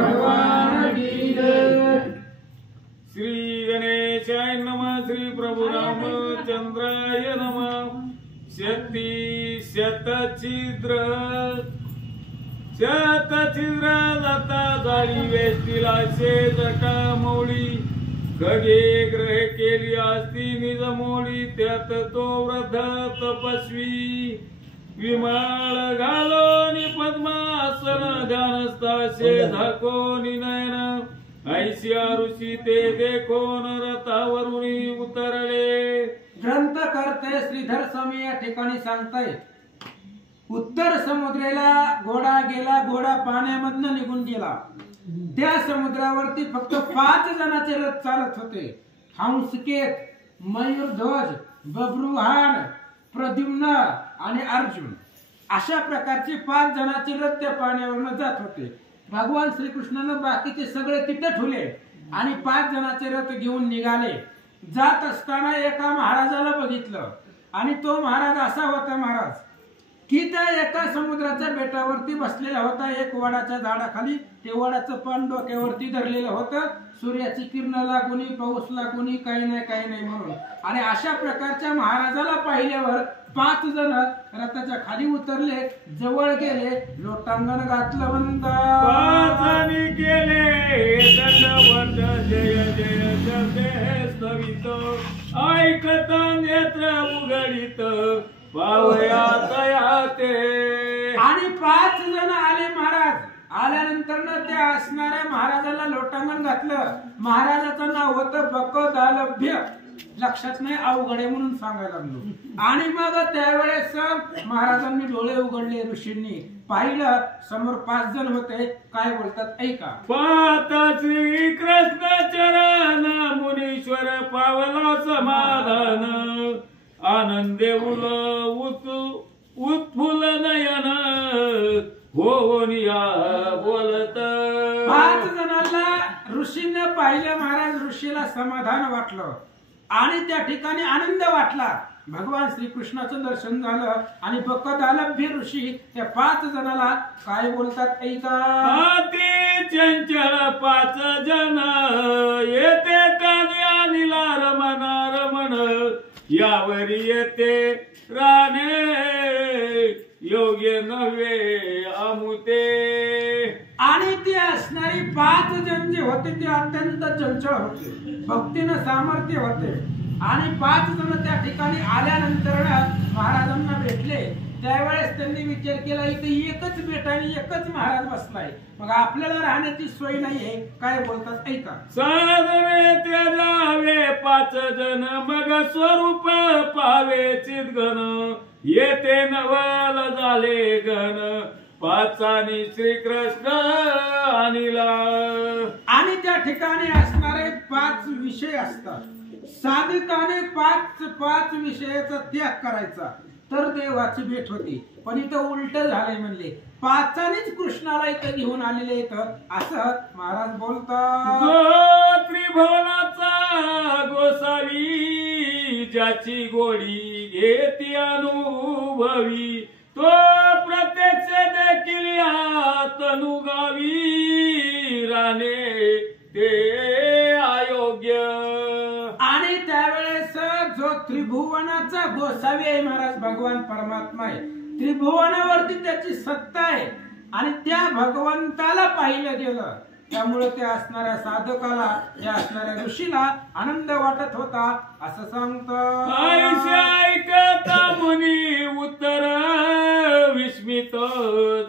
भगवान की जय। श्री गणेशाय नमः। श्री प्रभु रामचंद्राय नमः। शक्ती शतछिद्र लता जाळी वेष्टीला जटा मौळी खगे ग्रह केली असती निज मोडी त्यात तो वृद्ध तपस्वी विमाळ घालोनी पद्मासन ध्यानस्थाशे झाकोनी नयन ऐशिया ऋषी ते देखोन रथावरुणी उतरले। ग्रंथ करते श्रीधर स्वामी या ठिकाणी सांगताय उत्तर समुद्राला घोडा गेला, घोडा पाण्यामधनं निघून गेला। त्या समुद्रावरती फक्त 5 जणांचे रथ चालत होते। हंसकेत, मयूरध्वज, बब्रुवाहन, प्रद्युम्न आणि अर्जुन अशा प्रकारचे 5 जणांचे रथ त्या पाण्यावरनं जात होते। भगवान श्रीकृष्णानं बाकीचे सगळे तिथे ठेवले आणि 5 जणांचे रथ घेऊन निघाले। जात असताना एका महाराजाला बघितलं आणि तो महाराज असा होता महाराज की त्या एका समुद्राच्या बेटावरती बसलेला होता। एक वडाच्या झाडाखाली ते वडाचं पान डोक्यावरती धरलेलं होतं। सूर्याची किरण लागून, पाऊस लागून, काही नाही म्हणून। आणि अशा प्रकारच्या महाराजाला पाहिल्यावर 5 जण रथाच्या खाली उतरले, जवळ गेले, लोटांगण घातलं म्हणता पाचानी केले दंडवत जय जय जय स्तवित ऐकता नेत्र उघडित पावया तयाते। आणि 5 जण आले महाराज। आल्यानंतर त्या असणाऱ्या महाराजाला लोटांगण घातलं। महाराजाचं नाव होतं बकदालभ्य, लक्षात नाही अवघडे म्हणून सांगायला लागलो। आणि मग त्यावेळेस महाराजांनी डोळे उघडले, ऋषींनी पाहिलं समोर 5 जण होते। काय बोलतात ऐका। पाहता श्री कृष्ण चरण मुनीश्वर पावला समाधान आनंदे उत्फुल नयन होनिया बोलत। 5 जणांना ऋषीने पाहिलं महाराज। ऋषीला समाधान वाटलं आणि त्या ठिकाणी आनंद वाटला। भगवान श्रीकृष्णाचं दर्शन झालं आणि बकदालभ्य ऋषी त्या 5 जणाला काय बोलतात ऐका। अति चंचल 5 जण येते कान्या निला रमण यावरी येते राणे योग्य नव्हे अमुते। आणि ते असणारी 5 जण जे होते ते अत्यंत चंचल होते, भक्तीनं सामर्थ्य होते। आणि 5 जण त्या ठिकाणी आल्यानंतर महाराजांना भेटले। त्यावेळेस त्यांनी विचार केला इथे एकच बेटा आणि एकच महाराज बसलाय, मग आपल्याला राहण्याची सोय नाहीये। काय बोलतात ऐका। साधवे ते जावे 5 जण मग स्वरूप पावे चितगण येते नवल झाले गण 5 आणि श्रीकृष्ण अनिला। आणि त्या ठिकाणी असणारे 5 विषय असतात। साधकाने 5 विषयाचा त्याग करायचा तर देवाची भेट होती। पण इथं उलट झालंय म्हणले 5 कृष्णाला इथं घेऊन आलेले इथं असं महाराज बोलतात। जो त्रिभुवनाचा गोसावी ज्याची गोडी घेती अनुभवी तो प्रत्यक्ष देखील तनुगावी राणे ते अयोग्य। आणि त्यावेळेस जो त्रिभुवनाचा गोसावी आहे महाराज भगवान परमात्मा आहे। त्रिभुवनावरती त्याची सत्ता आहे आणि त्या भगवंताला पाहिलं गेलं त्यामुळे त्या असणाऱ्या साधकाला त्या असणाऱ्या ऋषीला आनंद वाटत होता असं सांगतं। ऐकता मुनी उत्तर विस्मित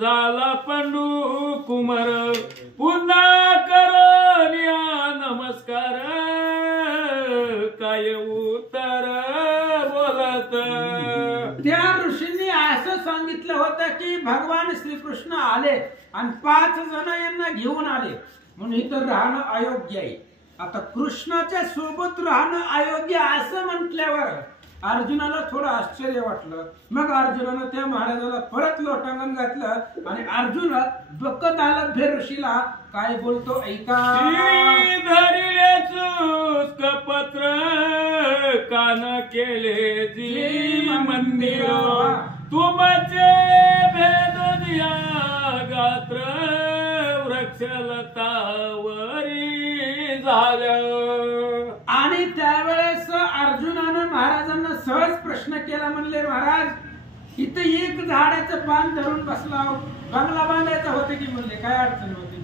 झाला पंडू कुमार पुन्हा करोनिया नमस्कार काय उत्तर बोलत। त्या ऋषींनी असं सांगितलं होतं की भगवान श्रीकृष्ण आले आणि 5 जण यांना घेऊन आले म्हणून इथं राहणं अयोग्य आहे। आता कृष्णाच्या सोबत राहणं अयोग्य असं म्हटल्यावर अर्जुनाला थोडं आश्चर्य वाटलं। मग अर्जुनानं त्या महाराजाला परत लोटांगण घातलं आणि अर्जुन बकदालभ्य ऋषीला काय बोलतो ऐका। धरिले पत्र कान केले जी मंदिर तुमचे भेद दिया गात्र वृक्षलतावरी झाल्या. आणि त्यावेळेस अर्जुनानं महाराजांना सहज प्रश्न केला, म्हणले महाराज इथं एक झाडाचं पान धरून बसला, बंगला बांधायचा होते की? म्हणले काय अडचण होती,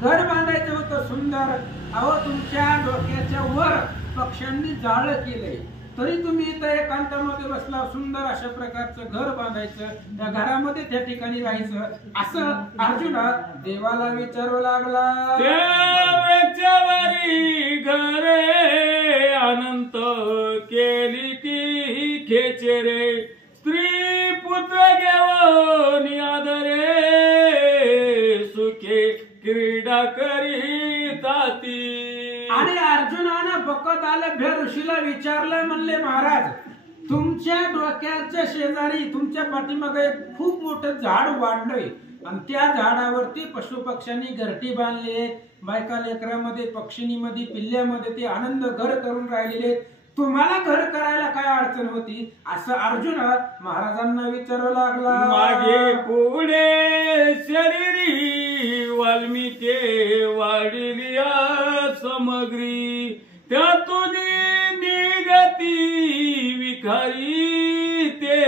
घर बांधायचं होतं सुंदर. अहो तुमच्या डोक्याच्या वर पक्ष्यांनी जाळं केलंय, तरी तुम्ही इथं एकांतामध्ये बसला, सुंदर अशा प्रकारचं घर बांधायचं, त्या घरामध्ये त्या ठिकाणी राहायचं, असं अर्जुन देवाला विचारू लागला. त्यावेळी घरे अनंत केली की खेचे रे, स्त्री पुत्र घेऊन आदरे सुखे क्रीडा करीताती. आणि अर्जुनानं बकत आलं भे ऋषीला विचारलं, म्हणले महाराज तुमच्या डोक्याच्या शेजारी तुमच्या पाठीमागे एक खूप मोठं झाड वाढलंय आणि त्या झाडावरती पशुपक्ष्यांनी घरटी बांधले, बायका लेकरामध्ये पक्षिणीमध्ये पिल्ल्यामध्ये ते आनंद घर करून राहिलेले, तुम्हाला घर करायला काय अडचण होती? असं अर्जुन महाराजांना विचारू लागला. मागे पुढे शरीरी वाल्मिके वाढिली समग्री, त्यातून निगती विखारी ते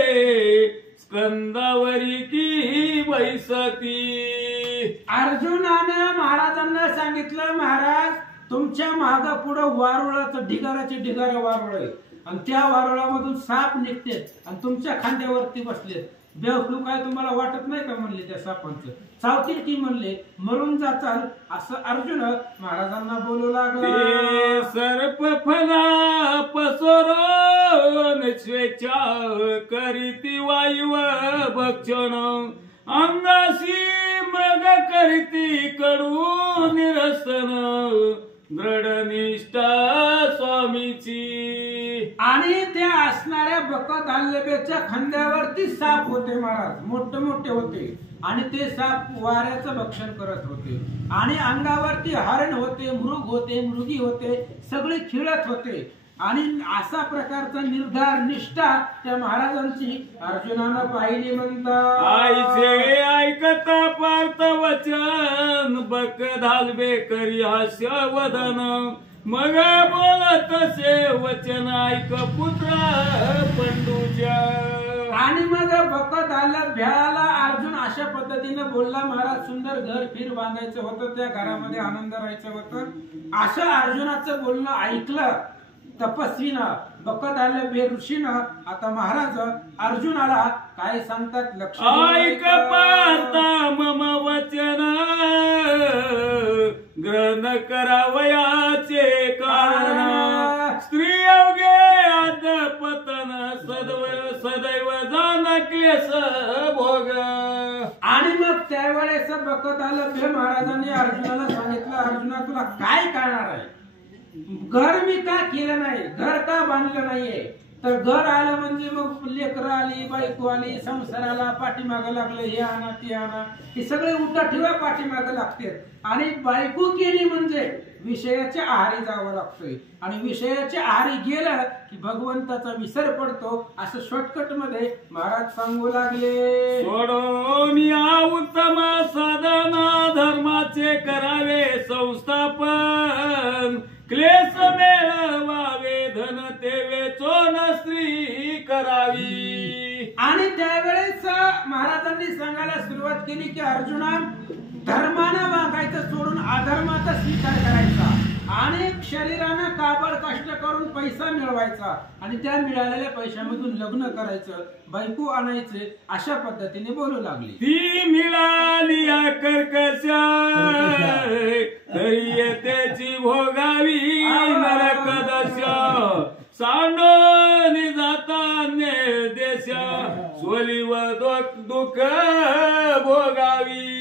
स्कंदावरी की बैसती. अर्जुनानं महाराजांना सांगितलं, महाराज तुमच्या माग पुढं वारुळाचं ढिगाराचे ढिगारा वारुळ आहे आणि त्या वारुळामधून साप निघते आणि तुमच्या खांद्यावरती बसलेत. बेवकूफ काय तुम्हाला वाटत नाही का? म्हणले त्या सापांचं चावतील की? म्हणले मरून जाचाल. असं अर्जुन महाराजांना बोलू लागला. सर्प फला पसरून स्वेच्छा करीती वायू भक्षण, अंगाशी मृग करीती कडू निरसन, दृढ निष्ठा स्वामीची. आणि त्या असणाऱ्या बकत आल्लबेच्या खांद्यावरती साप होते महाराज, मोठे मोठे होते आणि ते साप वाऱ्याचं भक्षण करत होते आणि अंगावरती हरण होते, मृग होते, मृगी होते, सगळे खिळत होते. आणि असा प्रकारचा निर्धार निष्ठा त्या महाराजांची अर्जुनानं पाहिली. म्हणतात आईचे ऐकता पार्थ वचन, बक धालबे करी हास्य वदन, मग बोलत से वचन ऐक पुत्र पंडूच्या. आणि मग बकत आलं भ्याला अर्जुन अशा पद्धतीने बोलला, महाराज सुंदर घर फिर बांधायचं होतं, त्या घरामध्ये आनंद राहायचं होतं. असं अर्जुनाचं बोलणं ऐकलं तपस्वीनं, बकत आलं बे ऋषीनं. आता महाराज अर्जुनाला काय सांगतात लक्ष ऐक पार्था मम वचन, ग्रहण करावयाचे कारण, स्त्री अवघे अधपतन सदैव जाण क्लेश भोग. आणि मग त्यावेळेस बकत आलं बे महाराजांनी अर्जुनाला सांगितलं, अर्जुना तुला काय करणार आहे? घर मी का केलं नाही, घर का बांधलं नाहीये? तर घर आलं म्हणजे मग लेकरं आली, बायको आली, संसाराला पाठीमागं लागलं, हे आणा ते आणा, हे सगळे उठा ठेवा पाठीमागं लागते. आणि बायको केली म्हणजे विषयाच्या आहारी जावं लागतोय आणि विषयाच्या आहारी गेलं की भगवंताचा विसर पडतो. असं शॉर्टकट मध्ये महाराज सांगू लागले. सोडून या उत्तम साधना धर्माचे करावे संस्थापन, क्लेश मिळवावे धन ते वेचून स्त्री करावी. आणि त्यावेळेस महाराजांनी सांगायला सुरुवात केली की अर्जुना धर्मानं वागायचं सोडून अधर्माचा स्वीकार करायचा आणि शरीरानं काबड कष्ट करून पैसा मिळवायचा आणि त्या मिळालेल्या पैशामधून लग्न करायचं, बायको आणायचे, अशा पद्धतीने बोलू लागली. ती मिळाली कर्कशा, तरी त्याची भोगावी नरक दशा, सांडून जाता देशा, सोलीवर दुःख भोगावी.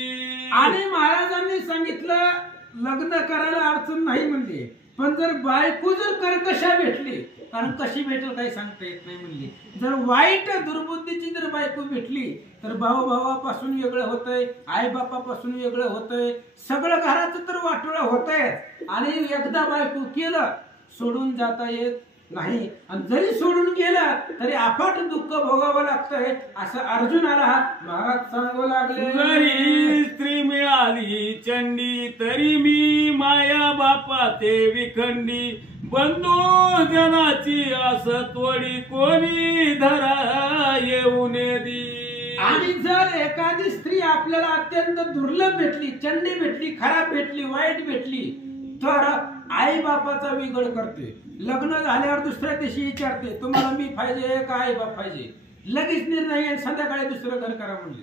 आणि महाराजांनी सांगितलं लग्न करायला अडचण नाही म्हणले, पण जर बायको जर कर्कशा भेटली, कारण कशी भेटेल काही सांगता येत नाही म्हणली, जर वाईट दुर्बुद्धीची जर बायको भेटली तर भाऊ भावापासून वेगळं होतंय, आई बापापासून वेगळं होतंय, सगळं घराचं तर वाटोळं होतंय. आणि एकदा बायको केलं सोडून जाता येत नाही. आणि जरी सोडून गेलं तरी अफाट दुःख भोगावं लागतंय असं अर्जुनाला महाराज सांगू लागले. जरी स्त्री मिळाली चंडी तरी मी माया बापा ते विखंडी बंधू जनाची आस तोडी कोणी धरा येऊन दी. आणि जर एखादी स्त्री आपल्याला अत्यंत दुर्लभ भेटली, चंडी भेटली, खराब भेटली, वाईट भेटली तर आई बापाचा विगड करते. लग्न झाल्यावर दुसऱ्या दिवशी विचारते तुम्हाला मी पाहिजे का आई बाप पाहिजे. लगेच निर्णय संध्याकाळी दुसरं घर करा म्हणले.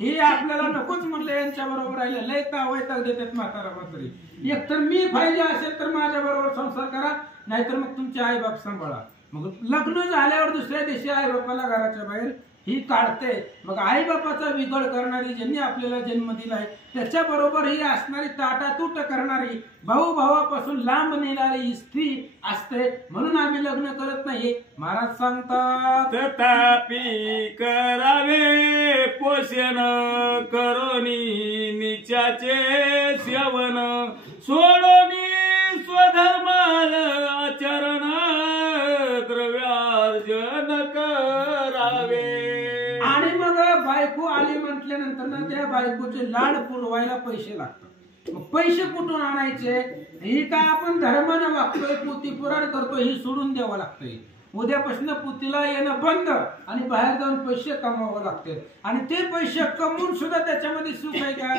हे आपल्याला नकोच म्हणलं यांच्या बरोबर राहिलं लय वैताग देतात म्हातारा म्हातारी. एक तर मी पाहिजे असेल तर माझ्या बरोबर संसार करा, नाहीतर मग तुमचे आई बाप सांभाळा. मग लग्न झाल्यावर दुसऱ्या दिवशी आई बापाला घराच्या बाहेर ही काढते. मग आई बापाचा विगड करणारी ज्यांनी आपल्याला जन्म दिलाय त्याच्या बरोबर ही असणारी ताटातूट करणारी भाऊ भावापासून लांब नेणारी स्त्री असते. म्हणून आम्ही लग्न करत नाही. महाराज सांगतात तथापि करावे पोषण करोनी निचाचे सेवन सोडोनी स्वधर्म आचरण द्रव्यार्जन करावे. आणि मग बायको आली म्हटल्यानंतर ना त्या बायकोचे लाड पुरवायला पैसे लागतात. मग पैसे कुठून आणायचे. ही काय आपण धर्मानं वागतोय पोती पुराण करतोय ही सोडून द्यावं लागतंय. उद्यापासून पुतीला येणं बंद आणि बाहेर जाऊन पैसे कमवावं लागते. आणि ते पैसे कमवून सुद्धा त्याच्यामध्ये सुख आहे का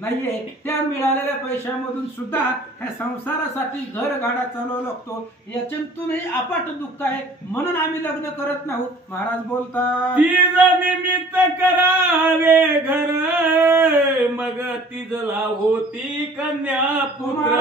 नाहीये. त्या मिळालेल्या पैशामधून सुद्धा ह्या संसारासाठी घर गाडा चालवावा लागतो. याच्यातूनही अपाट दुःख आहे. म्हणून आम्ही लग्न करत नाहोत. महाराज बोलतात तीज निमित्त करावे घर मग तिजला होती कन्या पुत्र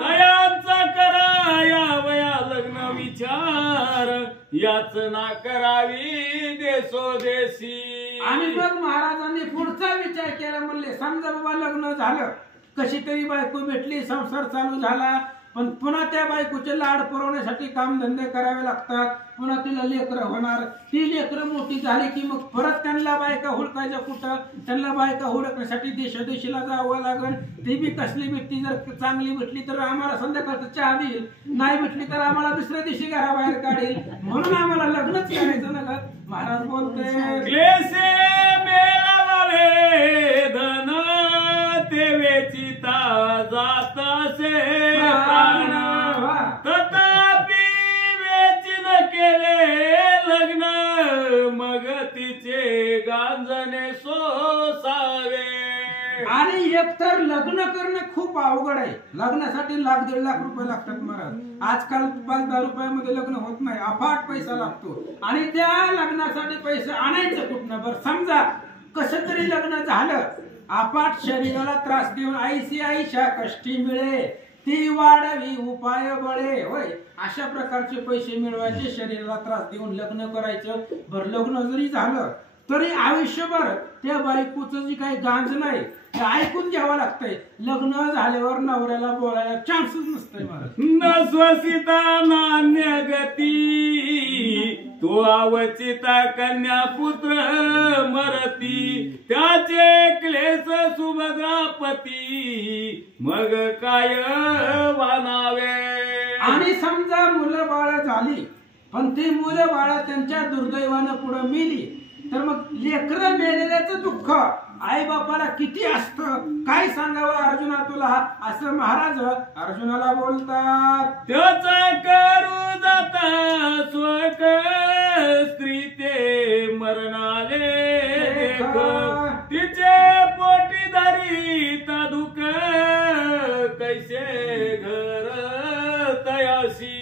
तयांचा करा या वया लग्न विचार याचना करावी देशोदेशी. आणि मग महाराजांनी पुढचा विचार केला. म्हणले समजा बाबा लग्न झालं, कशी तरी बायको भेटली, संसार चालू झाला, पण पुन्हा त्या बायकोचे लाड पुरवण्यासाठी कामधंदे करावे लागतात. पुन्हा तिला लेकरं होणार. ती लेकरं मोठी झाली की मग परत त्यांना बायका हुडकायच्या कुठं. त्यांना बायका हुडकण्यासाठी देशोदेशीला जावं लागेल. ती बी कसली भेटली, जर चांगली भेटली तर आम्हाला संध्याकाळचं चहा देईल, नाही भेटली तर आम्हाला दुसऱ्या दिवशी घराबाहेर काढेल. म्हणून आम्हाला लग्नच करायचं ना. महाराज बोलते क्लेशे मेळावे धन ते वेचिता जात असे प्राण तथापि वेचिन केले लग्न मग तिचे गांजणे सोसावे. आणि एकतर लग्न करणं खूप अवघड आहे. लग्नासाठी लाख 1.5 लाख रुपये लागतात महाराज. आजकाल 5-10 रुपयामध्ये लग्न होत नाही. अफाट पैसा लागतो. आणि त्या लग्नासाठी पैसे आणायचं कुठनं. बरं समजा कसं तरी लग्न झालं, अफाट शरीराला त्रास देऊन आईशी आईशा कष्टी मिळे ती वाढवी उपाय बळे. होय, अशा प्रकारचे पैसे मिळवायचे, शरीराला त्रास देऊन लग्न करायचं. बरं लग्न जरी झालं तरी आयुष्यभर त्या बायकोचं जी काही गांज नाही ते ऐकून घ्यावं लागतंय. लग्न झाल्यावर नवऱ्याला बोलायला चान्सच नसतंय महाराज. न स्वसिता नान्य गती तो अवचिता कन्या पुत्र मरती त्याचे क्लेश सुभद्रापती मग काय वानावे. आणि समजा मुलं बाळ झाली पण ती मुलं बाळ त्यांच्या दुर्दैवानं पुढे मेली तर मग लेकरं मेलेल्याचं दुःख आई बापाला किती असतं काय सांगावं अर्जुना तुला. असं महाराज अर्जुनाला बोलतात. त्याचा करू जाता स्वक स्त्री ते मरणाले देख तिचे पोटी धरी दुःख कैसे घर तयासी.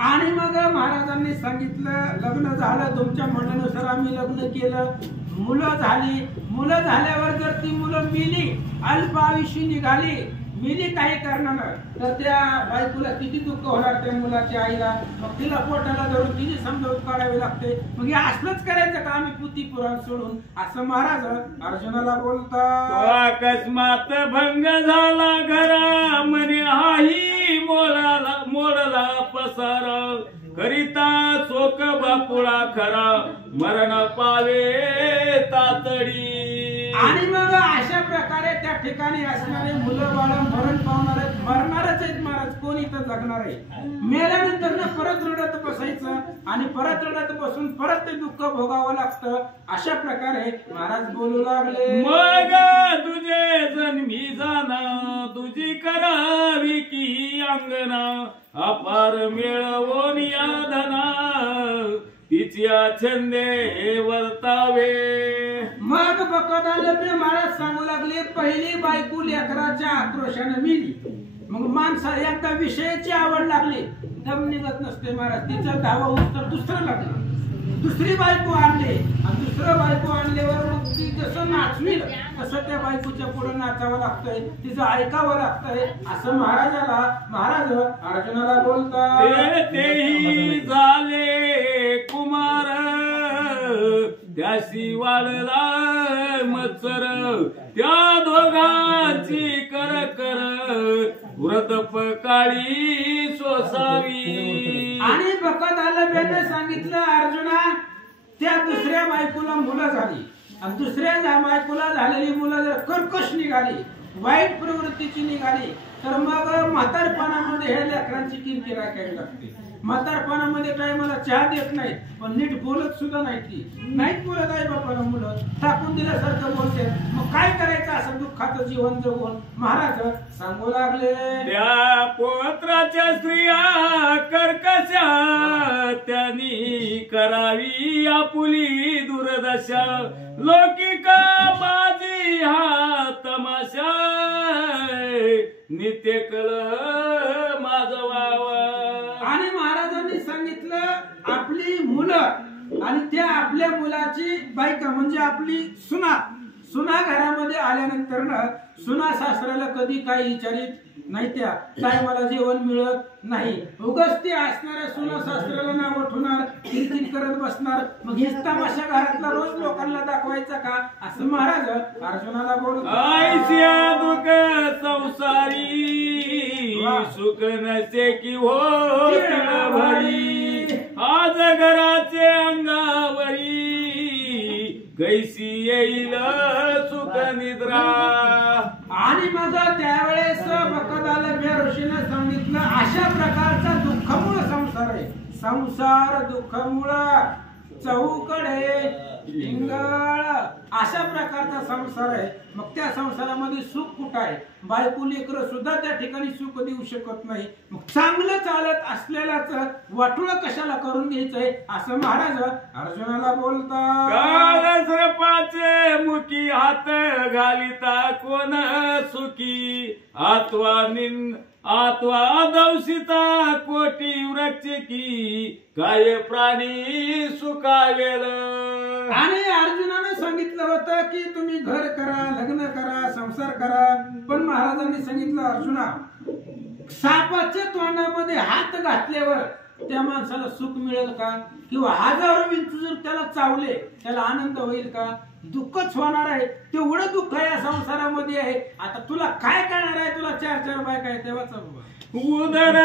आणि मग महाराजांनी सांगितलं लग्न झालं तुमच्या म्हणण्यानुसार आम्ही लग्न केलं, मुलं झाली. मुलं झाल्यावर जर ती मुलं मिली, अल्प आयुष्य निघाली, मिली काही कारणानं तर त्या बायकोला किती दुःख होणार त्या मुलाच्या आईला. मग तिला पोटाला धरून तिची समजावून काढावी लागते. मग हे असलंच करायचं का आम्ही पुती पुराण सोडून. असं महाराज अर्जुनाला बोलतात. अकस्मात भंग झाला घरा म्हणे हाही मोडला पसार करिता शोक बापुळा खरा मरण पावे तातडी. आणि मग अशा प्रकारे त्या ठिकाणी असणारे मुलं बाळ मरण पावणार आहेत, मरणारच आहेत महाराज, कोण इथं जगणार आहे? मेल्यानंतर ना परत रडत बसायचं आणि परत रडत बसून परत ते दुःख भोगावं लागतं. अशा प्रकारे महाराज बोलू लागले. मग तुझे जन्मी जाना तुझी करावी की अंगना अपार मिळवून या धना तिच्या छंदे वर्तावे. मग बकदाले महाराज सांगू लागले, पहिली बायको लेकराच्या आक्रोशाने मिली. मग माणसा एकदा विषयाची आवड लागली, दम निघत नसते महाराज, तिचं धावा उत्तर दुसरं लागलं. दुसरी बायको आणली आणि दुसरं बायको आणल्यावर मग ती जसं नाचवी तसं त्या बायकोच्या पुढे नाचावं लागतंय, तिचं ऐकावं लागतंय. असं महाराज अर्जुनाला बोलतात. तेही झाले कुमार त्याशी वाढला मत्सर त्या दोघांची कर कर व्रतप काळी सोसावी. आणि बकदालबेने सांगितलं, अर्जुना त्या दुसऱ्या बायकोला मुलं झाली आणि दुसऱ्या बायकोला झालेली मुलं जर कर्कश निघाली, वाईट प्रवृत्तीची निघाली, तर मग म्हातारपणामध्ये ह्या लेकरांची किरकिर ऐकायला लागते. म्हातारपणामध्ये काय मला चहा देत नाहीत, पण नीट बोलत सुद्धा नाही, ती नाहीत बोलत आई बापाला मुलं, टाकून दिल्यासारखं बोलते. मग काय करायचं असं दुःखाचं जीवन जगून? महाराज सांगू लागले. त्या पोत्राच्या स्त्रिया कर्कशा त्यांनी करावी आपुली दुर्दशा लौकिका माझी हा तमाशा नित्य कल माझा वावा. आणि महाराजांनी सांगितलं, आपली मुलं आणि त्या आपल्या मुलाची बायका म्हणजे आपली सुना घरामध्ये आल्यानंतर ना सुना सासऱ्याला कधी काही विचारित नाही, त्या काय मला जेवण मिळत नाही, उगाच ते असणाऱ्या सुना सासऱ्याला नाव उठवणार, किरकिर करत बसणार. मग हेच तमाशा घरातला रोज लोकांना दाखवायचा का? असं महाराज अर्जुनाला बोलतात. ऐसिया दुःख संसारी सुख नसे की हो भरी आज घराचे अंगावरी कैसी येईल सुख निद्रा. आणि मग त्यावेळेस बकदालबे ऋषीने सांगितलं, अशा प्रकारचा दुःखमूळ संसार आहे. संसार दुःखमूळ चौकडे लिंगळ अशा प्रकारचा संसार आहे. मग त्या संसारामध्ये सुख कुठं आहे? बायको लेकरं सुद्धा त्या ठिकाणी सुख देऊ शकत नाही. मग चांगलं चालत असलेल्याच वाटोळं कशाला करून घ्यायचंय? असं महाराज अर्जुनाला बोलतात. काळ सर्पाचे मुखी हात घालिता कोण सुखी आत्वा दंशिता कोटी वृक्ष की काय प्राणी सुखावेल. आणि अर्जुनाने सांगितलं होतं की तुम्ही घर करा, लग्न करा, संसार करा, पण महाराजांनी सांगितलं, अर्जुना सापाच्या तोंडामध्ये हात घातल्यावर त्या माणसाला सुख मिळेल का? किंवा हजारो विंचू जर त्याला चावले त्याला आनंद होईल का? दुःखच होणार आहे. तेवढं दुःख या संसारामध्ये आहे. आता तुला काय करणार आहे? तुला 4 बायका आहे तेव्हाच उदर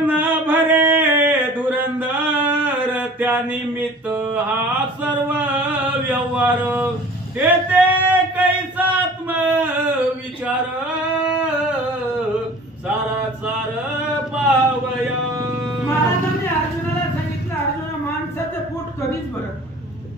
न भरे धुरंधर त्या निमित्त हा सर्व व्यवहार ते कैसात्म विचार सार पावया. महाराजांनी अर्जुनाला सांगितलं, अर्जुना माणसाचं पोट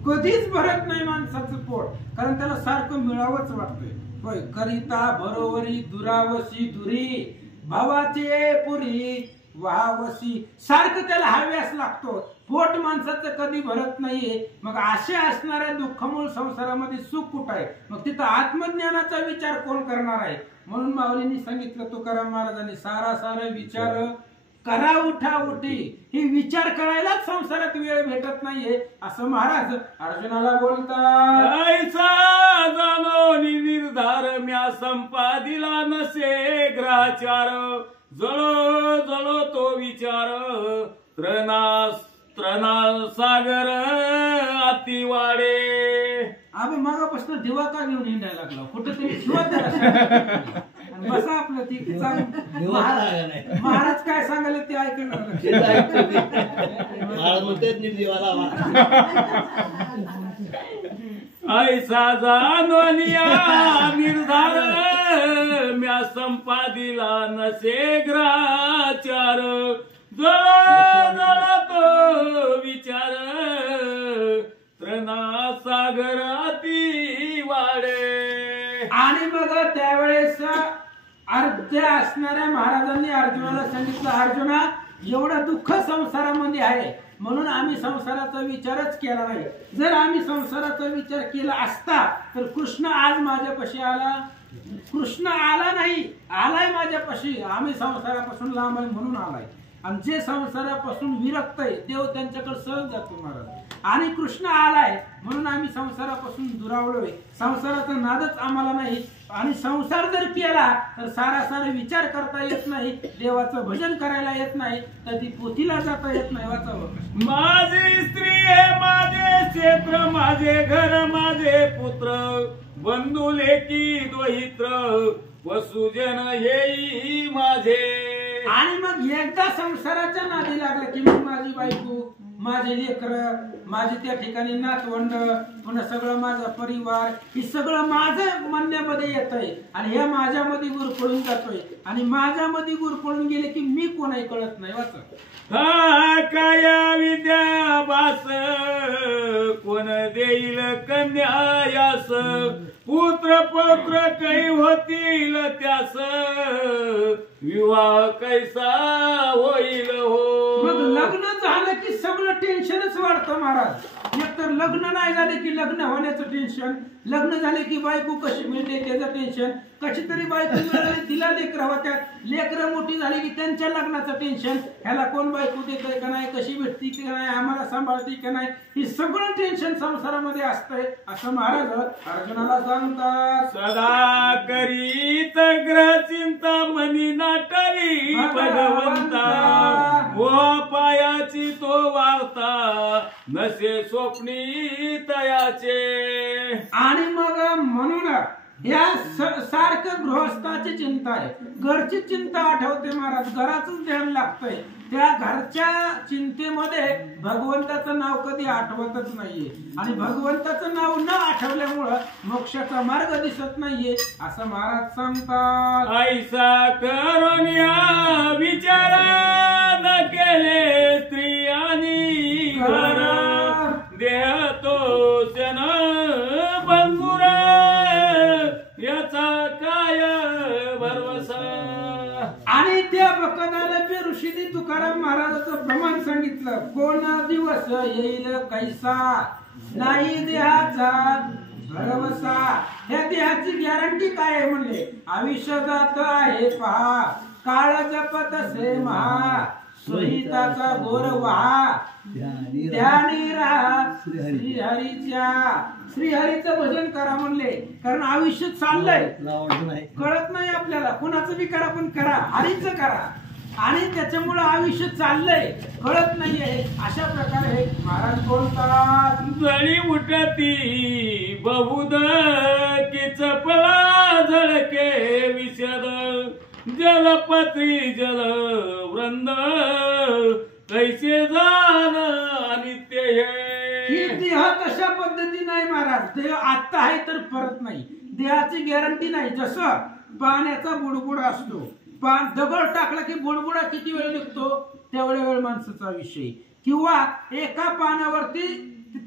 कधीच भरत नाही माणसाचं पोट, कारण त्याला सारखं मिळावंच वाटतंय. होय, करिता बरोबरी दुरावशी दुरी भावाचे पुरी वावसी, सारखं त्याला हव्यास लागतो. पोट माणसाचं कधी भरत नाहीये. मग असे असणाऱ्या दुःखमूळ संसारामध्ये सुख कुठं आहे? मग तिथं आत्मज्ञानाचा विचार कोण करणार आहे? म्हणून माऊलींनी सांगितलं, तुकाराम महाराजांनी, सारा विचार करा उठा उठी. ही विचार करायलाच संसारात वेळ भेटत नाहीये असं महाराज अर्जुनाला बोलतात. ऐसा जाणो निर्धार म्या संपादिला नसे ग्रहाचार जळो तो विचार त्रना सागर अतिवाडे. अब मागापासून दिवा का घेऊन हिंडायला लागला? कुठेतरी शिवा त्याला बसा आपलं. ती महाराज काय सांगायला ते ऐकणार. ऐसा जाणोनिया निर्धार म्या संपादिला नसे ग्राचार जळा तो विचार त्रणा सागर अति वाढे. आणि मग त्यावेळेस अर्ध्य असणाऱ्या महाराजांनी अर्जुनाला सांगितलं, अर्जुना एवढं दुःख संसारामध्ये आहे म्हणून आम्ही संसाराचा विचारच केला नाही. जर आम्ही संसाराचा विचार केला असता तर कृष्ण आज माझ्यापाशी आला. कृष्ण आला नाही, आलाय माझ्यापाशी. आम्ही संसारापासून लांब आहे म्हणून आलाय. आणि जे संसारापासून विरक्त आहे देव त्यांच्याकडे सहज जातो महाराज. आणि कृष्ण आलाय म्हणून आम्ही संसारापासून दुरावलोय. संसाराचा नादच आम्हाला नाही. आणि संसार जर केला तर सारा विचार करता येत नाही, देवाचं भजन करायला येत नाही, कधी पोथीला जाता येत नाही. वाचावं. माझी स्त्री हे माझे क्षेत्र, माझे घर माझे पुत्र, बंधू लेकी दोहित्र, वसुजन हेही माझे. आणि मग एकदा संसाराच्या नादी लागला की मग माझी बायको, माझे लेकर, माझे त्या ठिकाणी नातवंड, पुन्हा सगळं माझा परिवार, हे सगळं माझं म्हणण्यामध्ये येत आहे. आणि हे माझ्यामध्ये गुरफळून जातोय. आणि माझ्यामध्ये गुरफळून गेले की मी कोणाही कळत नाही. वाचा. हा काया विद्याभास कोण देईल कन्यायास, पुत्र पौत्र काही होतील त्यास, विवाह कैसा होईल हो. मग लग्न झालं की सगळं टेन्शनच वाढतं महाराज. एकतर लग्न नाही झाले की लग्न होण्याचं टेन्शन, लग्न झाले की बायको कशी मिळते त्याचं टेन्शन, कशी तरी बायको मिळाली तिला लेकरं होत्यात, लेकरं मोठी झाली की त्यांच्या लग्नाचं टेन्शन, ह्याला कोण बायको देतोय का नाही, कशी भेटती की नाही, आम्हाला सांभाळते की नाही, हे सगळं टेन्शन संसारामध्ये असतंय असं महाराज अर्जुनाला सांगतात. सदा करीत ग्रह चिंता मनी नाटवी भगवंता, व पायाची तो वार्ता नसे स्वप्नी तयाचे. आणि मग म्हणून या सारखं गृहस्थाची चिंता आहे, घरची चिंता आठवते महाराज, घराचंच ध्यान लागतंय. त्या घरच्या चिंतेमध्ये भगवंताचं नाव कधी आठवतच नाहीये. आणि भगवंताचं नाव न आठवल्यामुळं मोक्षाचा मार्ग दिसत नाहीये असं महाराज सांगतात. ऐसा करोनिया विचार न केले स्त्री आणि घर, देह तो शन बंधुर याचा काय भरवसा. आणि त्या बकदाला ऋषीने तुकाराम महाराजाचं प्रमाण सांगितलं, कोण दिवस येईल कैसा नाही देहाचा भरवसा. या देहाची गॅरंटी काय आहे म्हणले, आयुष्य जात आहे पहा, काळ जपत से महा, सोहिताचा गोर वहा, ध्यानी राहा श्रीहरीच्या. श्रीहरीचं भजन करा म्हणले, कारण आयुष्य चाललंय कळत नाही आपल्याला, कुणाचं बी करा पण करा, हरीचं करा. आणि त्याच्यामुळे आयुष्य चाललंय कळत नाहीये. अशा प्रकारे महाराज बोलतात. जळी उठती बहुद की चपला झळके विषद, जलपत्री जल वृंद कैसे जाण अनित्य हे. देह तशा पद्धती नाही महाराज, देह आता आहे तर परत नाही, देहाची गॅरंटी नाही. जसं पाण्याचा बुडबुड असतो, दगड टाकला की बुडबुडा किती वेळ निघतो तेवढ्या वेळ माणसाचा विषय. किंवा एका पानावरती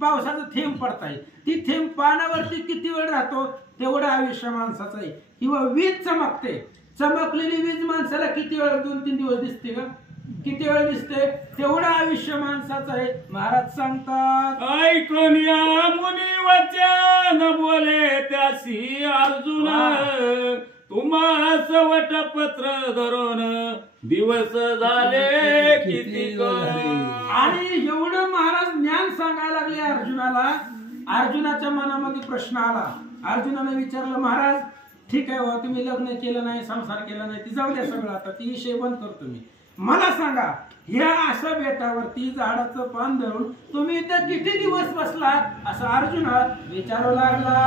पावसाचं थेंब पडताय, ती थेंब पानावरती किती वेळ राहतो तेवढं आयुष्य माणसाचं आहे. किंवा वीज चमकते, चमकलेली वीज माणसाला किती वेळ, 2-3 दिवस दिसते का, किती वेळ दिसते, तेवढं आयुष्य माणसाचं आहे. महाराज सांगतात. ऐकून या मुनी वचन बोले त्यासी अर्जुन, तुम्हास वटपत्र धरून दिवस झाले किती. आणि एवढं महाराज ज्ञान सांगायला लागले अर्जुनाला. अर्जुनाच्या मनामध्ये प्रश्न आला. अर्जुनाने विचारलं, महाराज ठीक आहे हो, तुम्ही लग्न केलं नाही, संसार केला नाही, ती जाऊ द्या सगळं, आता ती विषय बंद करतो मी. मला सांगा, ह्या असं बेटावरती झाडाचं पान धरून तुम्ही इथं किती दिवस बसलात असं अर्जुन विचारू लागला.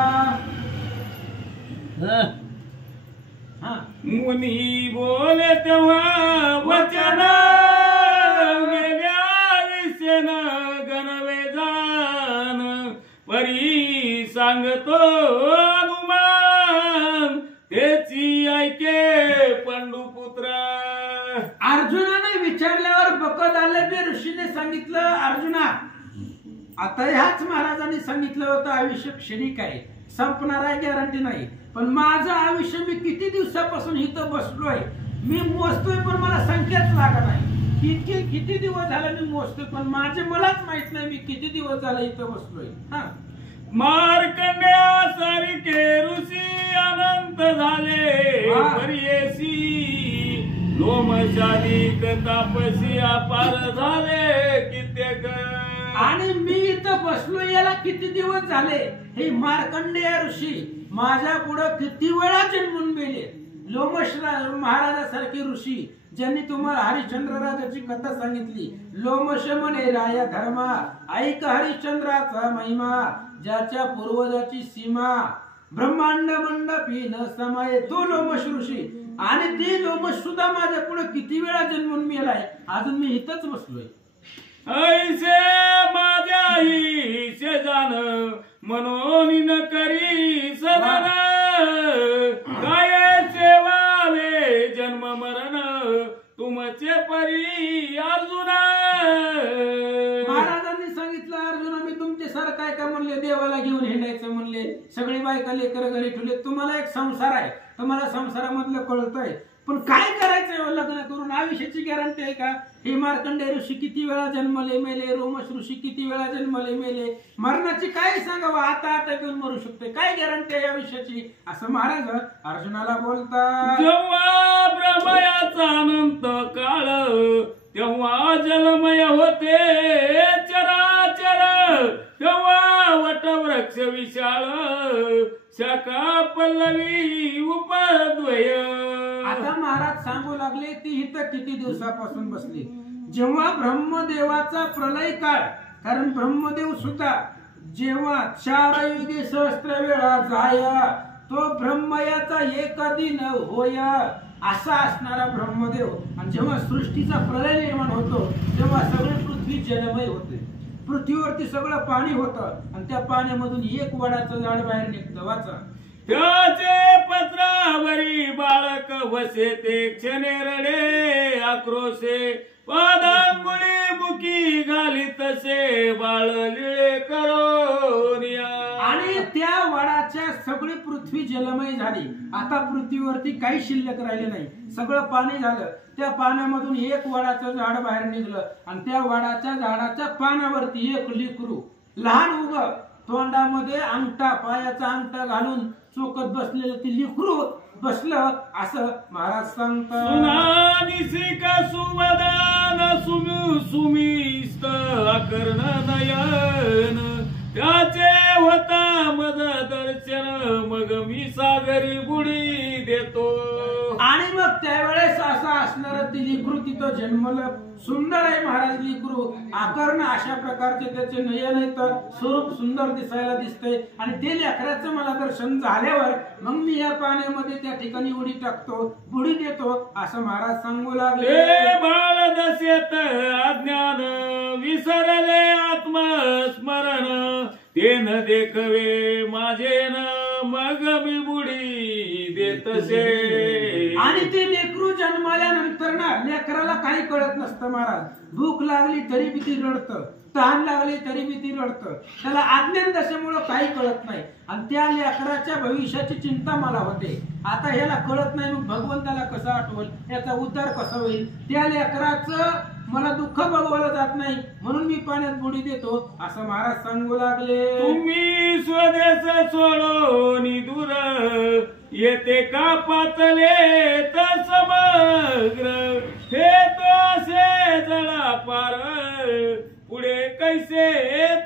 मुनी बोले तेव्हा वचन गेल्या विषयन गणवे जान, परी सांगतो हनुमान त्याची ऐके पंडुपुत्र. अर्जुनाने विचारल्यावर बकत आले ऋषीने सांगितलं, अर्जुना आता ह्याच महाराजांनी सांगितलं होतं आयुष्य क्षणिक आहे, संपणार आहे, गॅरंटी नाही. पण माझं आयुष्य मी किती दिवसापासून इथं बसलोय, मी मोजतोय पण मला संख्याच लागत नाही. किती दिवस झाले मी मोजतोय पण माझे मलाच माहित नाही मी किती दिवस झाले इथं बसलोय. हा मार्कंडेयासारखे ऋषी अनंत झाले परियेसी, लोमशालिक तापसी अपार झाले कित्येक. आणि मी इथं बसलो याला किती दिवस झाले, हे मार्कंडेय ऋषी माझ्या पुढे किती वेळा जन्मून गेले. लोमश महाराजासारखे ऋषी ज्यांनी तुम्हाला हरिश्चंद्र राजाची कथा सांगितली. लोमश म्हणे राया धर्मा, ऐक हरिश्चंद्राचा महिमा, ज्याच्या पूर्वजाची सीमा ब्रह्मांड मंडपी न समाये, तो लोमश ऋषी. आणि ते लोमश सुद्धा माझ्या पुढे किती वेळा जन्मून मेलाय, अजून मी इथंच बसलोय. ऐसे माझ्याही शेजान मनोनी न करी सदन, काय सेवावे जन्म मरण तुमचे परी अर्जुना. महाराजांनी सांगितलं, अर्जुना मी तुमचे सर काय का म्हणले, देवाला घेऊन हिंडायचं म्हणले, सगळी बायका लेकर घरी ठेवले, तुम्हाला एक संसार आहे, तुम्हाला संसारामधलं कळतंय, पण काय करायचंय लग्न करून, आयुष्याची गॅरंटी आहे का. हे मार्कंडेय ऋषी किती वेळा जन्मले मेले, रोमश ऋषी किती वेळा जन्मले मेले, मरणाची काय सांगावं, आता घेऊन मरू शकते, काय गॅरंटी आहे आयुष्याची, असं महाराज अर्जुनाला बोलतात. जेव्हा ब्रह्मयाचा अनंत काळ, तेव्हा जलमय होते चराचर, तेव्हा वटवृक्ष विशाळ, शाखा पल्लवी उपद्वय. आता महाराज सांगू लागले ती इथं किती दिवसापासून बसली. जेव्हा ब्रह्मदेवाचा प्रलय काळ, कारण ब्रह्मदेव सुद्धा जेव्हा 4 युगे सहस्त्र वेळा जाय, तो ब्रह्मयाचा एक दिन होय, असा असणारा ब्रह्मदेव. आणि जेव्हा सृष्टीचा प्रलय निर्माण होतो तेव्हा सगळी पृथ्वी जलमय होते, पृथ्वीवरती सगळं पाणी होतं, आणि त्या पाण्यामधून एक वडाचं झाड बाहेर निघतं. वाचा, त्याचे पत्रावरी बाळक वसे, ते क्षणे रडे आक्रोशे, पादांगुळी मुखी घाली तसे, बाळ लिळे करोनिया. आणि त्या वडाच्या सगळी पृथ्वी जलमय झाली. आता पृथ्वीवरती काही शिल्लक राहिले नाही, सगळं पाणी झालं. त्या पाण्यामधून एक वडाचं झाड बाहेर निघलं, आणि त्या वडाच्या झाडाच्या पानावरती एक लेकरू लहान उग, तोंडामध्ये अंगठा, पायाचा अंगठा घालून चोकत बसलेलं ते लेकरू बसलं, असं महाराज सांगतात. सुनानिसिक सुवदान सुमिस्त अकर्ण नयन, त्याचे होता मद दर्शन, मग मी सागरी बुडी देतो. आणि मग त्यावेळेस असं असणार ती लेकरू तिथं जन्मलं. सुंदर आहे महाराज लेकरू, आकर्ण अशा प्रकारचे त्याचे नयन आहे, तर स्वरूप सुंदर दिसायला दिसतंय. आणि ते लेकराचं मला दर्शन झाल्यावर मग मी या पाण्यामध्ये त्या ठिकाणी उडी टाकतो, बुडी देतो, असं महाराज सांगू लागले. बाळ दशेत अज्ञान विसरले आत्मस्मरण, ते न देखवे माझे न, मग मी बुडी देतसे. आणि ते लेकरू जन्माल्यानंतर ना लेकराला काही कळत नसतं महाराज. भूक लागली तरी बी ती रडतं, तहान लागली तरी बी ती रडतं, त्याला अज्ञान दशेमुळं काही कळत नाही. आणि त्या लेकराच्या भविष्याची चिंता मला होते. आता ह्याला कळत नाही, मग भगवंताला कसं आठवल, याचा उद्धार कसा होईल, त्या लेकराचं मला दुःख बघवलं जात नाही, म्हणून मी पाण्यात बुडी देतो, असं महाराज सांगू लागले. तुम्ही स्वदेश सोडून दूर येते का पातले तर समग्र, हे तो असे जळा पार, पुढे कैसे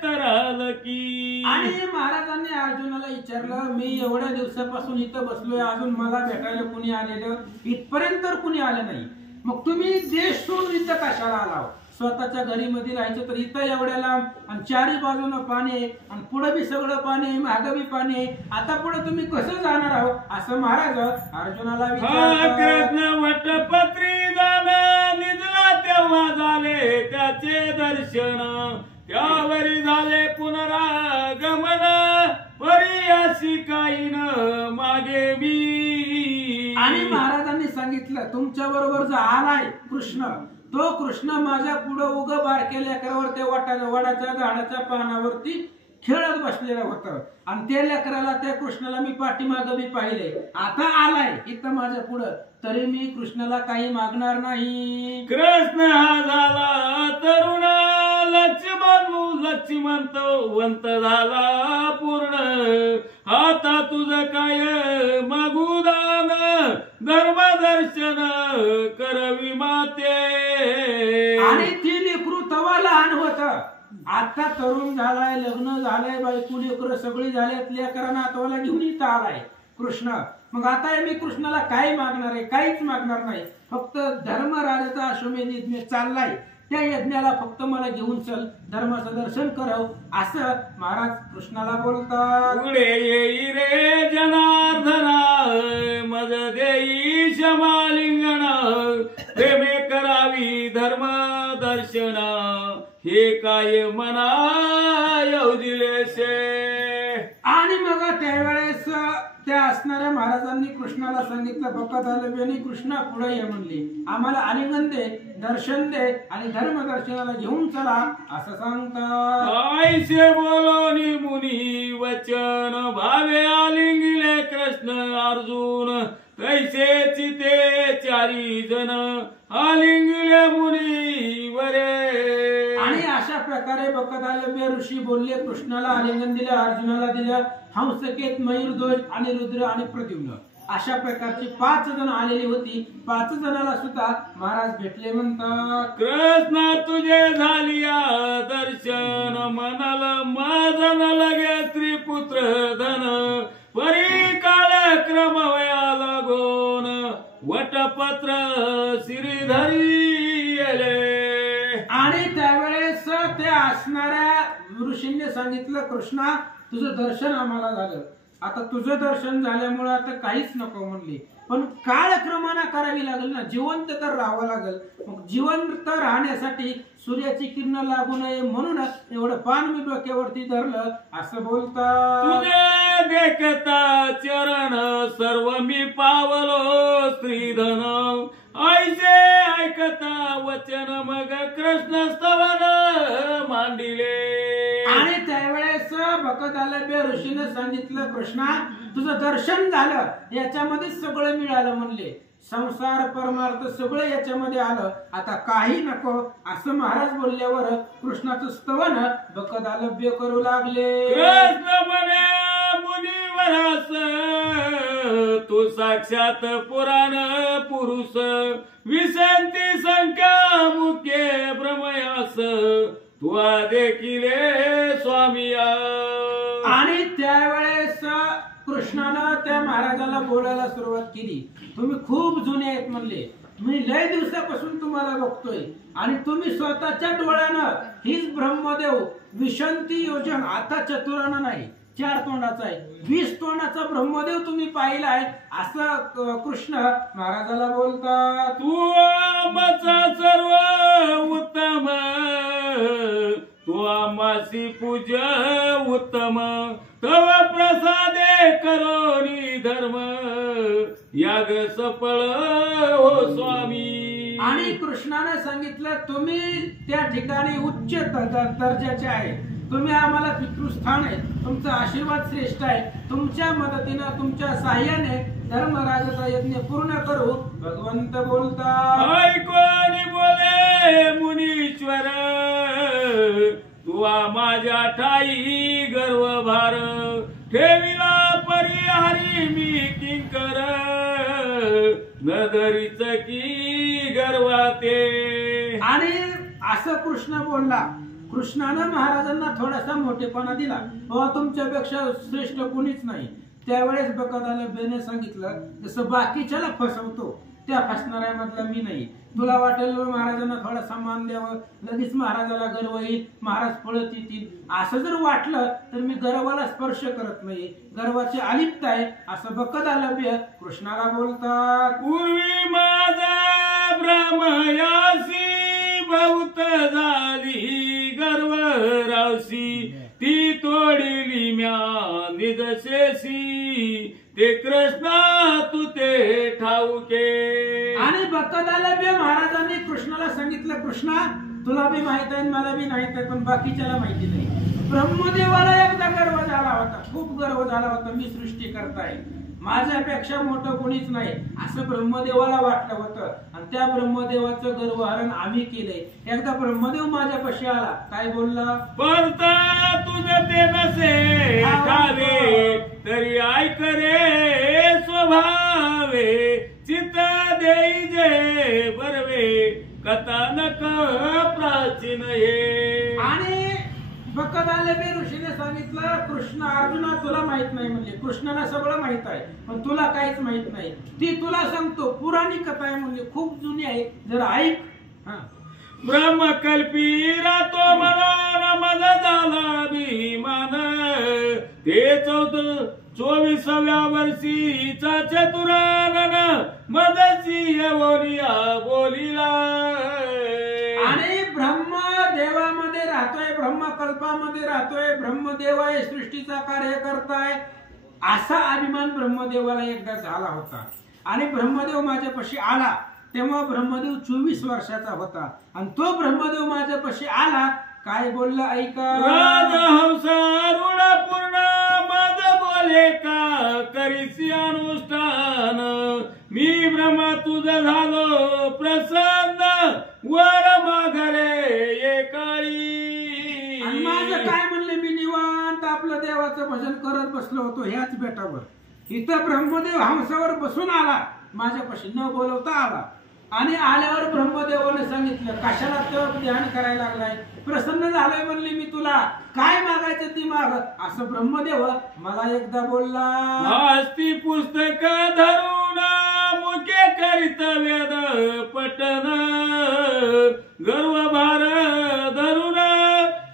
तरल की. आणि महाराजांनी अर्जुनाला विचारलं, मी एवढ्या दिवसापासून इथं बसलोय, अजून मला भेटायला कुणी आलेलं इथपर्यंत तर कुणी आलं नाही, मग तुम्ही देश सोडून इथं कशाला आला. स्वतःच्या घरी मध्ये राहायचं तर इथं एवढ्या लांब, आणि चारी बाजूनं पाणी आहे, आणि पुढे बी सगळं पाणी आहे, मागं बी पाणी आहे, आता पुढे तुम्ही कसं जाणार आहो, असं महाराज अर्जुनाला कृष्ण वटपत्री जाणं निजला तेव्हा झाले त्याचे दर्शन, त्यावरी झाले पुनरागमन, परी अशी काही न मागे मी. आणि महाराजांनी सांगितलं तुमच्या बरोबर जो आलाय कृष्ण, तो कृष्ण माझ्या पुढे उग बारक्या लेकरावर त्या वडाच्या झाडाच्या पानावरती खेळत बसलेलं होतं आणि त्या लेकराला त्या कृष्णाला मी पाठीमागं बी पाहिले. आता आलाय इथं माझ्या पुढं, तरी मी कृष्णाला काही मागणार नाही. कृष्ण हा झाला तरुण, लक्ष्मणवंत झाला पूर्ण. आता तुझं काय मागू दान, धर्मदर्शन करवी माते. आणि ती लेकरू तवा लहान होत, आता तरुण झालाय, लग्न झालंय, बायको लेकरं सगळी झाल्यात, लेकरांना आतवाला घेऊन इथं आलाय कृष्ण. मग आता मी कृष्णाला काय मागणार आहे? काहीच मागणार नाही. फक्त धर्मराजाचा अश्वमेध यज्ञ चाललाय, त्या यज्ञाला फक्त मला घेऊन चल, धर्माचं दर्शन कराव, असं महाराज कृष्णाला बोलतात. पुढे येई रे जनार्दना, मज देई क्षमालिंगण. प्रेमे करावी धर्म दर्शन, हे काय मना येऊ दिलेसे. आणि मग त्यावेळेस त्या असणाऱ्या महाराजांनी कृष्णाला सांगितलं, बघत आलं कृष्णा पुढे ये म्हणले, आम्हाला आलिंगन दे, दर्शन दे आणि धर्मदर्शनाला घेऊन चला, असं सांगतात. ऐसे बोलोनी मुनी वचन, भावे आलिंगिले कृष्ण अर्जुन. तैसेची ते चारी जण, आलिंगिले मुनी वरे. आणि अशा प्रकारे बकतालव्य ऋषी बोलले, कृष्णाला आलिंगन दिलं, अर्जुनाला दिलं, हंसकेत, मयूरध्वज आणि रुद्र आणि प्रद्युम्न, अशा प्रकारची 5 जण आलेली होती. 5 जणाला सुद्धा महाराज भेटले. म्हणतात कृष्ण तुझे झालिया दर्शन, मनाला माझन लगे त्रिपुत्र धन. परी काळ क्रम वया लागोन, वटपत्र श्रीधरी येले. आणि त्यावेळेस त्या असणाऱ्या ऋषींनी सांगितलं, कृष्णा तुझं दर्शन आम्हाला झालं, आता तुझं दर्शन झाल्यामुळे आता काहीच नको म्हणले, पण काळक्रमाने करावी लागेल ना, जिवंत तर राहावं लागेल. मग जिवंत राहण्यासाठी सूर्याची किरण लागू नये म्हणून एवढं पान मी डोक्यावरती धरलं, असं बोलतात. तुझे देखता चरण सर्व मी पावलो श्रीधन. ऐसे ऐकता वचन मग कृष्ण स्तवन मांडिले. आणि त्यावेळेस बकतालव्य ऋषीने सांगितलं, कृष्णा तुझं दर्शन झालं, याच्यामध्ये सगळं मिळालं म्हणले, संसार परमार्थ सगळं याच्यामध्ये आलं, आता काही नको, असं महाराज बोलल्यावर कृष्णाचं स्तवन बकतालव्य करू लागले. कृष्ण म्हणे मुनिवरास, तू साक्षात पुराण पुरुष. विसंती संख्या मुख्य ब्रह्मयास, तू देखिले स्वामिया. आणि त्यावेळेस कृष्णानं त्या महाराजाला बोलायला सुरुवात केली, तुम्ही खूप जुने आहेत म्हणले, मी लय दिवसापासून तुम्हाला बघतोय आणि तुम्ही स्वतःच्या डोळ्यानं हीच ब्रह्मदेव विशंती योजन, आता चतुरानं नाही 4 तोंडाचा आहे, 20 तोंडाचा ब्रह्मदेव तुम्ही पाहिलाय, असं कृष्ण महाराजाला बोलतात. तू आमचा सर्व उत्तम, तू आमासी पूज उत्तम. तव प्रसादे करोनी धर्म, याग सफळ हो स्वामी. आणि कृष्णाने सांगितलं, तुम्ही त्या ठिकाणी उच्च दर्जाचे आहे, तुम्ही आम्हाला पितृस्थान आहे, तुमचा आशीर्वाद श्रेष्ठ आहे, तुमच्या मदतीनं तुमच्या साह्याने धर्मराजाचा यज्ञ पूर्ण करू, भगवंत बोलतात. ऐकोनी बोले मुनीश्वर, तू माझ्या ठाई गर्व भार. ठेविला परिहारी मी किंकर, नदरीच की गर्वाते. आणि असं कृष्ण बोलला. कृष्णानं महाराजांना थोडासा मोठेपणा दिला, बाबा तुमच्यापेक्षा श्रेष्ठ कोणीच नाही. त्यावेळेस बकतालव्याने सांगितलं, जसं बाकीच्याला फसवतो त्या फसणाऱ्या मधला मी नाही, तुला वाटेल महाराजांना थोडा सन्मान द्यावं, लगेच महाराजाला गर्व येईल, महाराज पळत येतील, असं जर वाटलं तर मी गर्वाला स्पर्श करत नाही, गर्वाची अलिप्त आहे, असं बकतालव्य कृष्णाला बोलतात. पूर्वी माझा ब्रह्मयासी बहुत झाली गर्व रावसी, ती तोडली म्या निजशेसी ते कृष्णा तू ते ठाऊके. आणि बकालबे महाराजांनी कृष्णाला सांगितलं, कृष्णा तुला बी माहित आहे मला बी माहित आहे, पण बाकीच्याला माहिती नाही. ब्रह्मदेवाला एकदा गर्व झाला होता, खूप गर्व झाला होता, मी सृष्टी करताय, माझ्यापेक्षा मोठं कोणीच नाही असं ब्रह्मदेवाला वाटलं होतं. आणि त्या ब्रह्मदेवाचं गर्वहरण आम्ही केलंय. एकदा ब्रह्मदेव माझ्यापाशी आला, काय बोलला, परता तुझं ते नसे ठावे तरी ऐक रे स्वभावे. चित्त देई जे बरवे कथानक प्राचीन हे. आणि बकालबे ऋषीने सांगितलं, कृष्ण अर्जुना तुला माहित नाही म्हणले, कृष्णाला सगळं माहित आहे पण तुला काहीच माहित नाही. ती तुला सांगतो, पुराणी कथा आहे म्हणले, खूप जुनी आहे, जरा ऐक. ब्रह्मकल्पी रातो म्हणून मज झाला अभिमान. ते 24व्या वर्षीचा चतुरानन मदची बोलिया बोलिला. आणि ब्रह्मदेवामध्ये राहतोय, ब्रह्मकल्पामध्ये राहतोय, ब्रह्मदेव आहे, सृष्टीचा कार्य करताय, असा अभिमान ब्रह्मदेवाला एकदा झाला होता. आणि ब्रह्मदेव माझ्यापाशी आला तेव्हा ब्रह्मदेव 24 वर्षाचा होता. आणि तो ब्रह्मदेव माझ्यापाशी आला, काय बोलला ऐका, राजहंसारुण पूर्ण मद बोले का करीसी अनुष्ठान. मी ब्रह्मा तुझं झालो प्रसन्न वर माघरे ये काळी. आणि माझं काय म्हणले, मी निवांत आपलं देवाचं भजन करत बसलो होतो ह्याच बेटावर. इथं ब्रह्मदेव हंसावर बसून आला, माझ्यापाशी न बोलवता आला. आणि आल्यावर ब्रह्मदेवाने सांगितलं, कशाला तप ध्यान करायला लागलाय, प्रसन्न झालाय म्हणले मी तुला, काय मागायचं ती माग, असं ब्रह्मदेव मला एकदा बोलला. हस्ती पुस्तक धरून मुखे करीत वेद पटन. गर्व भार धरून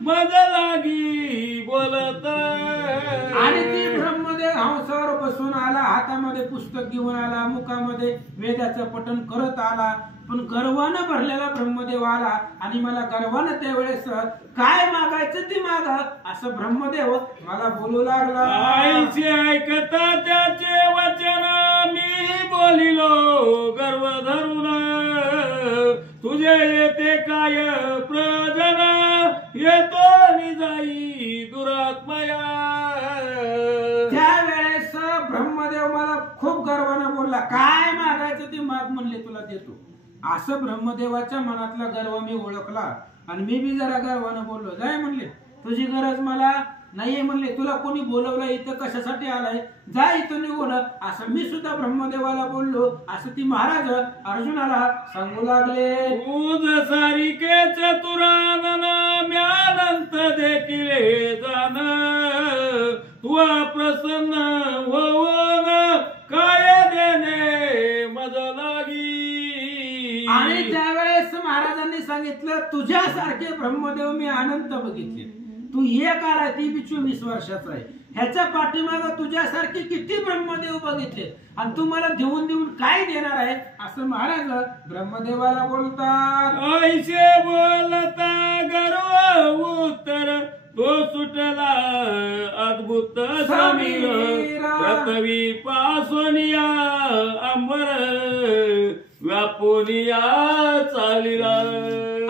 मज लागी बोलत. आणि ती ब्रह्मदेव हंसावर बसून आला, हातामध्ये पुस्तक घेऊन आला, मुखामध्ये वेदाचं पठण करत आला. पण गर्वानं भरलेला ब्रह्मदेव आला आणि मला गर्वानं त्यावेळेस काय मागायचं ती माग, असं ब्रह्मदेव मला बोलू लागला. आईचे ऐकता त्याचे वचन मी बोलिलो गर्व धरून. तुझे येते काय प्रजन येतो निजाई दुरात्मया. त्यावेळेस ब्रह्मदेव मला खूप गर्वानं बोलला, काय मागायचं ती माग म्हणले तुला देतो. असं ब्रह्मदेवाच्या मनातला गर्व मी ओळखला आणि मी बी जरा गर्वानं बोललो, जाय म्हणले तुझी गरज मला नाहीये म्हणले, तुला कोणी बोलवलं इथं कशासाठी आलाय, जा इथं निघून, असं मी सुद्धा ब्रह्मदेवाला बोललो. असं ती महाराज अर्जुनाला सांगू लागले. तुझ सारिके चतुरानन म्यानंत देखील जाण. तू प्रसन्न होऊन काय देणे मज लागी. आणि त्यावेळेस महाराजांनी सांगितलं, तुझ्यासारखे ब्रह्मदेव मी अनंत बघितले, तू एक आला ती बी 24 वर्षाचा आहे, ह्याच्या पाठीमाग तुझ्यासारखे किती ब्रह्मदेव बघितले आणि तू मला देऊन देऊन काय देणार आहे, असं महाराज ब्रह्मदेवाला बोलतात. ऐसे बोलता गर्व उत्तर तो सुटला अद्भुत समीर. पृथ्वी पासोनिया अंबर व्यापोनिया चालिला.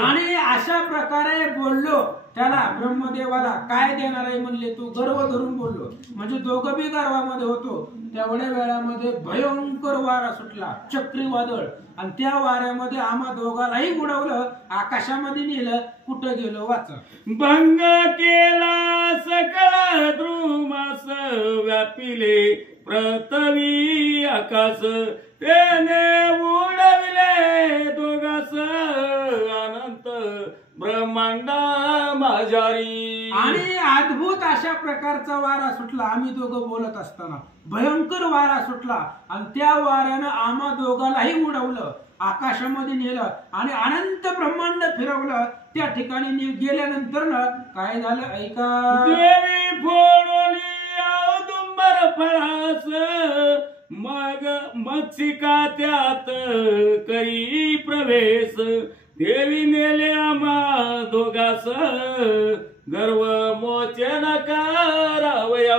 आणि अशा प्रकारे बोललो त्याला ब्रह्मदेवाला काय देणार आहे म्हणले, तू गर्व धरून बोललो, म्हणजे दोघं बी गर्वामध्ये होतो. तेवढ्या वेळामध्ये भयंकर वारा सुटला, चक्रीवादळ, आणि त्या वाऱ्यामध्ये आम्हा दोघांनाही उडवलं, आकाशामध्ये नेलं, कुठं गेलो वाचा. भंग केला सकळ द्रुमास व्यापिले पृथ्वी आकाश. त्याने उडविले दोघास अनंत ब्रह्मांडा माझारी. आणि अद्भुत अशा प्रकारचा वारा सुटला. आम्ही दोघं बोलत असताना भयंकर वारा सुटला आणि त्या वाऱ्यानं आम्हा दोघांनाही उडवलं, आकाशामध्ये नेलं आणि अनंत ब्रह्मांड फिरवलं. त्या ठिकाणी गेल्यानंतर काय झालं ऐका. देवी फोडून औदुंबर फळास मग मत्सिका त्यात करी प्रवेश. देवी नेले आम्हा दोघास गर्व मोचन करावया.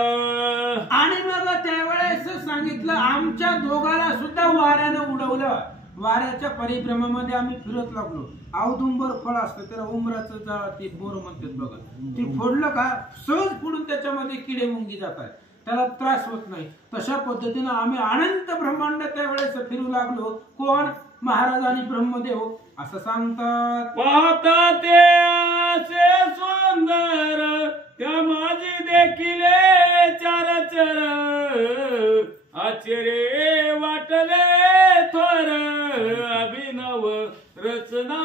सांगितलं आमच्या दोघाला सुद्धा वाऱ्यानं उडवलं. वाऱ्याच्या परिभ्रमामध्ये आम्ही फिरत लागलो. औदुंबर फळ असतं त्याला उमराचं झाड ते बोर म्हणतात बघा, ते फोडलं का सहज फोडून त्याच्यामध्ये किडे मुंगी जातात, त्याला त्रास होत नाही. तशा पद्धतीनं आम्ही अनंत ब्रह्मांड त्यावेळेस फिरू लागलो. कोण? महाराज आणि ब्रह्मदेव असं सांगतात. पाहता ते असे सुंदर त्या माझी देखील चारचर आश्चर्य वाटले थोर अभिनव रचना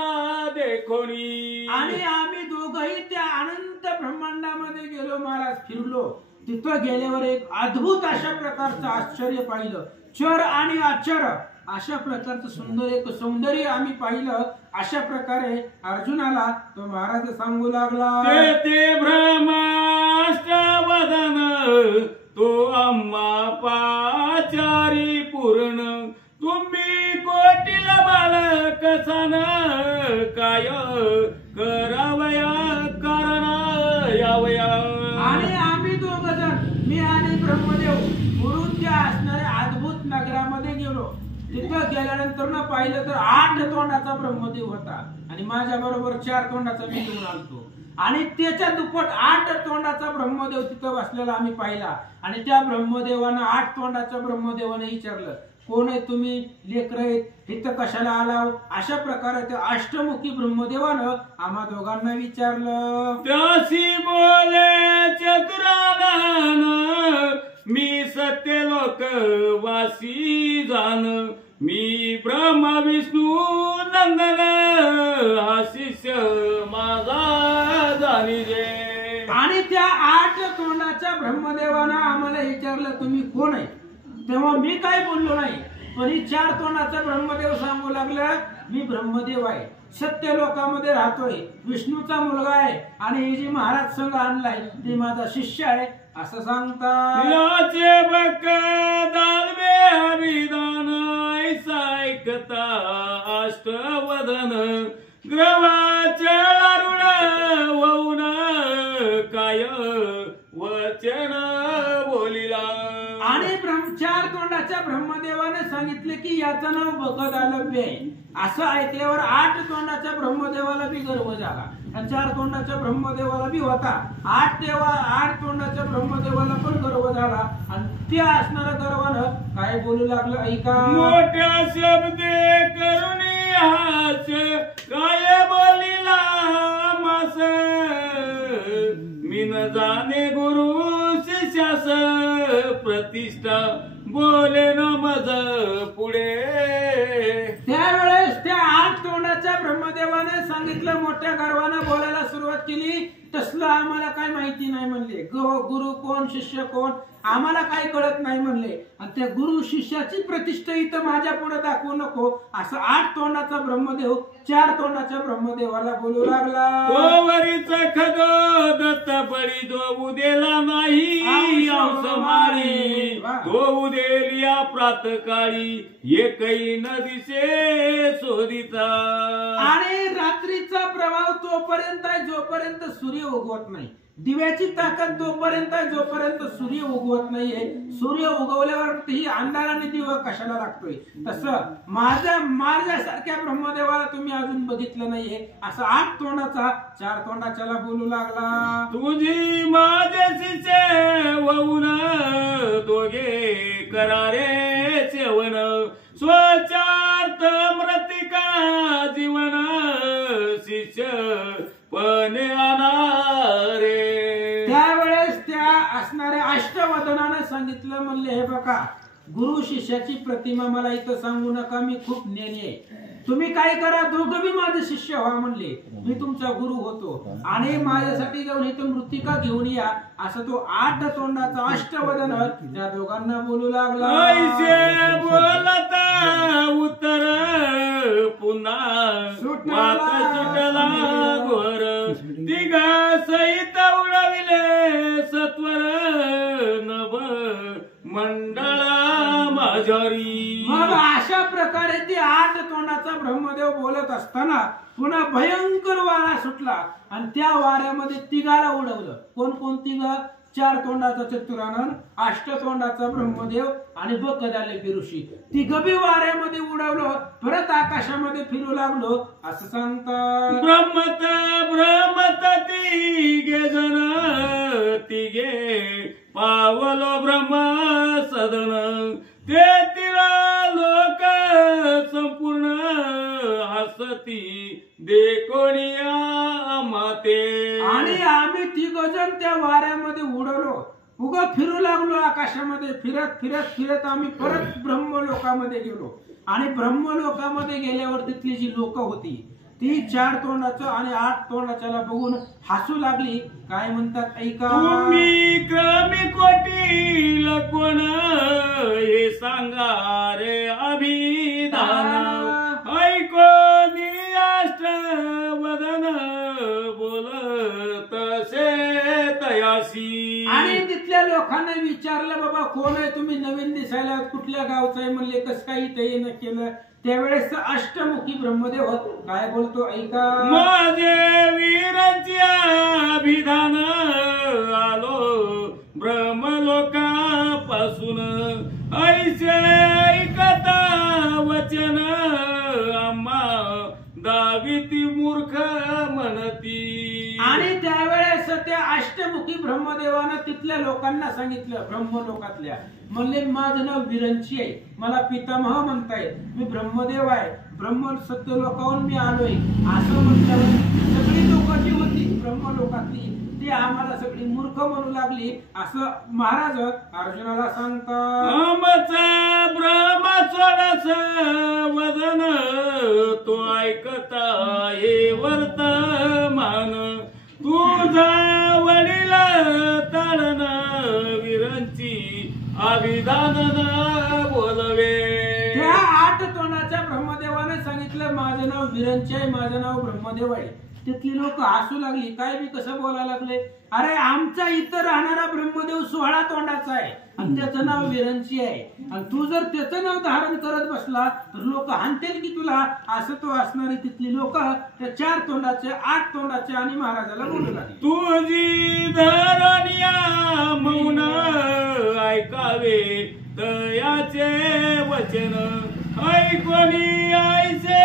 देखोनी. आणि आम्ही दोघही त्या अनंत ब्रह्मांडामध्ये गेलो महाराज, फिरलो. तिथं गेल्यावर एक अद्भुत अशा प्रकारचं आश्चर्य पाहिलं. चर आणि आचर अशा प्रकारचं सुंदर एक सौंदर्य आम्ही पाहिलं. अशा प्रकारे अर्जुनाला तो महाराज सांगू लागला. ते ब्रह्माष्टवदन तो आम्हा पाचारी पूर्ण तुम्ही कोटीला बालक सन काय करावया कारण यावया. आणि आम्ही दोघ जण, मी आणि ब्रह्मदेव, गुरुच्या असणाऱ्या अद्भुत नगरामध्ये गेलो. तिथं गेल्यानंतर ना पाहिलं तर 8 तोंडाचा ब्रह्मदेव होता आणि माझ्या बरोबर 4 तोंडाचा मी घेऊन आलतो. आणि त्याच्या दुप्पट 8 तोंडाचा ब्रह्मदेव तिथं बसलेला आम्ही पाहिला. आणि त्या ब्रह्मदेवानं 8 तोंडाच्या ब्रह्मदेवाने विचारलं, कोण आहे तुम्ही? लेकर इथं कशाला आलाव? अशा प्रकारे त्या अष्टमुखी ब्रह्मदेवानं आम्हा दोघांना विचारलं. त्यासी बोले चतुरानन मी सत्य लोक वासी जान मी ब्रह्मा विष्णू नंदन हा शिष्य माझा जाणी रे. आणि त्या 8 तोंडाच्या ब्रह्मदेवानं आम्हाला विचारलं तुम्ही कोण आहे? तेव्हा मी काय बोललो नाही, पण ही 4 तोंडाचा ब्रह्मदेव सांगू लागला मी ब्रह्मदेव आहे, सत्य लोकामध्ये राहतोय, विष्णूचा मुलगा आहे आणि हे जी महाराज संघ आणलाय ते माझा शिष्य आहे असं सांगतात. याचे बक दालवे अभिदान ऐसा ऐकता अष्टवदन ग्रवाचे लारुड वौन काय वचन बोलिला. आणि 4 तोंडाच्या ब्रह्मदेवाने सांगितले की याचं नाव बकदालव्य आहे. असं ऐकल्यावर 8 तोंडाच्या ब्रह्मदेवाला बी गर्व झाला आणि 4 तोंडाच्या ब्रह्मदेवाला बी होता. 8 तोंडाच्या ब्रह्मदेवाला पण गर्व झाला आणि त्या असणाऱ्या गर्वानं काय बोलू लागलं ऐका. मोठ्या शब्दे करुणी हास काय बोलिला मास मी न जाणे गुरु शिष्यास प्रतिष्ठा बोले न मज पुढे. त्यावेळेस त्या 8 तोंडाच्या ब्रह्मदेवाने सांगितलं, मोठ्या गर्वानं बोलायला सुरुवात केली, तसलं आम्हाला काय माहिती नाही म्हणले. गुरु कोण शिष्य कोण आम्हाला काय कळत नाही म्हणले. आणि त्या गुरु शिष्याची प्रतिष्ठा इथं माझ्या पुढे दाखवू नको असं 8 तोंडाचा ब्रह्मदेव 4 तोंडाच्या ब्रह्मदेवाला बोलू लागला. वरीच खग दत्त बळी जो उदेला नाही अंश मारी तो उदेल या प्रातकाळी एकही न दिसे शोधिता. आणि रात्रीचा प्रभाव तोपर्यंत आहे जोपर्यंत सूर्य उगवत नाही. दिव्याची ताकद तोपर्यंत आहे जोपर्यंत सूर्य उगवत नाहीये. सूर्य उगवल्यावरती अंधाराने दिवा कशाला लागतोय. तसं माझ्यासारख्या ब्रह्मदेवाला तुम्ही अजून बघितलं नाहीये असं 8 तोंडाचा 4 तोंडाच्याला बोलू लागला. तुझी माझ्याशीचे वौन दोघे करारे सेवन स्वचार्थ मृतिका जीवन शिष्य पणे अनारे. त्यावेळेस त्या असणाऱ्या अष्टवदनाने सांगितलं म्हणले हे बघा गुरु शिष्याची प्रतिमा मला इथं सांगू नका, मी खूप ज्ञानी आहे. तुम्ही काय करा दोघं बी माझे शिष्य व्हा म्हणले. मी तुमचा गुरु होतो आणि माझ्यासाठी जाऊन इथं मृत्तिका घेऊन या असं तो 8 तोंडाचा अष्टवदन त्या दोघांना बोलू लागला. ऐसे बोलता उत्तर पुन्हा सुटला घोर तिघ सहित उडविले सत्वर नभ मंडळा माझ्यारी. मग अशा प्रकारे ते 8 तोंडाचा ब्रह्मदेव बोलत असताना पुन्हा भयंकर वारा सुटला आणि त्या वाऱ्यामध्ये तिघाला उडवलं. कोण कोण तिघ? 4 तोंडाचा चतुरानन, 8 तोंडाचा ब्रह्मदेव आणि बकदाले ऋषी तिघबी वाऱ्यामध्ये उडवलं, परत आकाशामध्ये फिरू लागलो असं सांगतात. ब्रह्मत तिघे जण तिघे पावलो ब्रह्म सदन, ते तिला लोक संपूर्ण हसती देखोनिया माते. आणि आम्ही तिघजण त्या वाऱ्यामध्ये उडवलो, उगा फिरू लागलो आकाशामध्ये, फिरत फिरत फिरत आम्ही परत ब्रह्मलोकामध्ये गेलो. आणि ब्रह्मलोकामध्ये गेल्यावर तिथली जी लोक होती ती 4 तोंडाचं आणि 8 तोंडाच्याला बघून हसू लागली. काय म्हणतात ऐका. तुम्ही क्रमी कोटी कोण हे सांगा रे अभिधान, ऐको अष्टवदन बोलत से तयासी. आणि तिथल्या लोकांना विचारलं, बाबा कोण आहे तुम्ही, नवीन दिसायला कुठल्या गावचं आहे म्हणले, कसं काही ते येणं केलं. त्यावेळेस अष्टमुखी ब्रह्मदेव काय बोलतो ऐका. माझे वीरांचे अभिधान आलो ब्रह्मलोकापासून, ऐसे ऐकता वचन आम्हा दाविती मूर्ख म्हणती. आणि त्यावेळेस त्या अष्टमुखी ब्रह्मदेवानं तिथल्या लोकांना सांगितलं, ब्रह्मलोकातल्या, म्हणले माझं नाव विरंची आहे, मला पितामह म्हणताय, मी ब्रह्मदेव आहे, ब्रह्म सत्य लोकावरून मी आलोय असं म्हटल्यावर सगळी लोक जी होती ब्रह्मलोकातली ती आम्हाला सगळी मूर्ख म्हणू लागली असं महाराज अर्जुनाला सांगतात. आमचा ब्रह्म सोडस वदन, तो ऐकता हे वर्तमान, तुझा वडील ताडन विरंची अभिधान बोलवे. त्या 8 तोंडाच्या ब्रह्मदेवाने सांगितलं माझं नाव विरंची आहे, माझं नाव ब्रह्मदेव आहे. तिथली लोक हसू लागली, काय मी कसं बोलायला लागले, अरे आमचा इथं राहणारा ब्रह्मदेव 16 तोंडाचा आहे आणि त्याचं नाव विरंची आहे, आणि तू जर त्याचं नाव धारण करत बसला तर लोक हाणतील की तुला, असं तो असणारी तिथली लोक त्या 4 तोंडाचे 8 तोंडाचे आणि महाराजाला बोलू लागली. तुझी धरण्या मौन ऐकावे तयाचे वचन, ऐकोनी ऐसे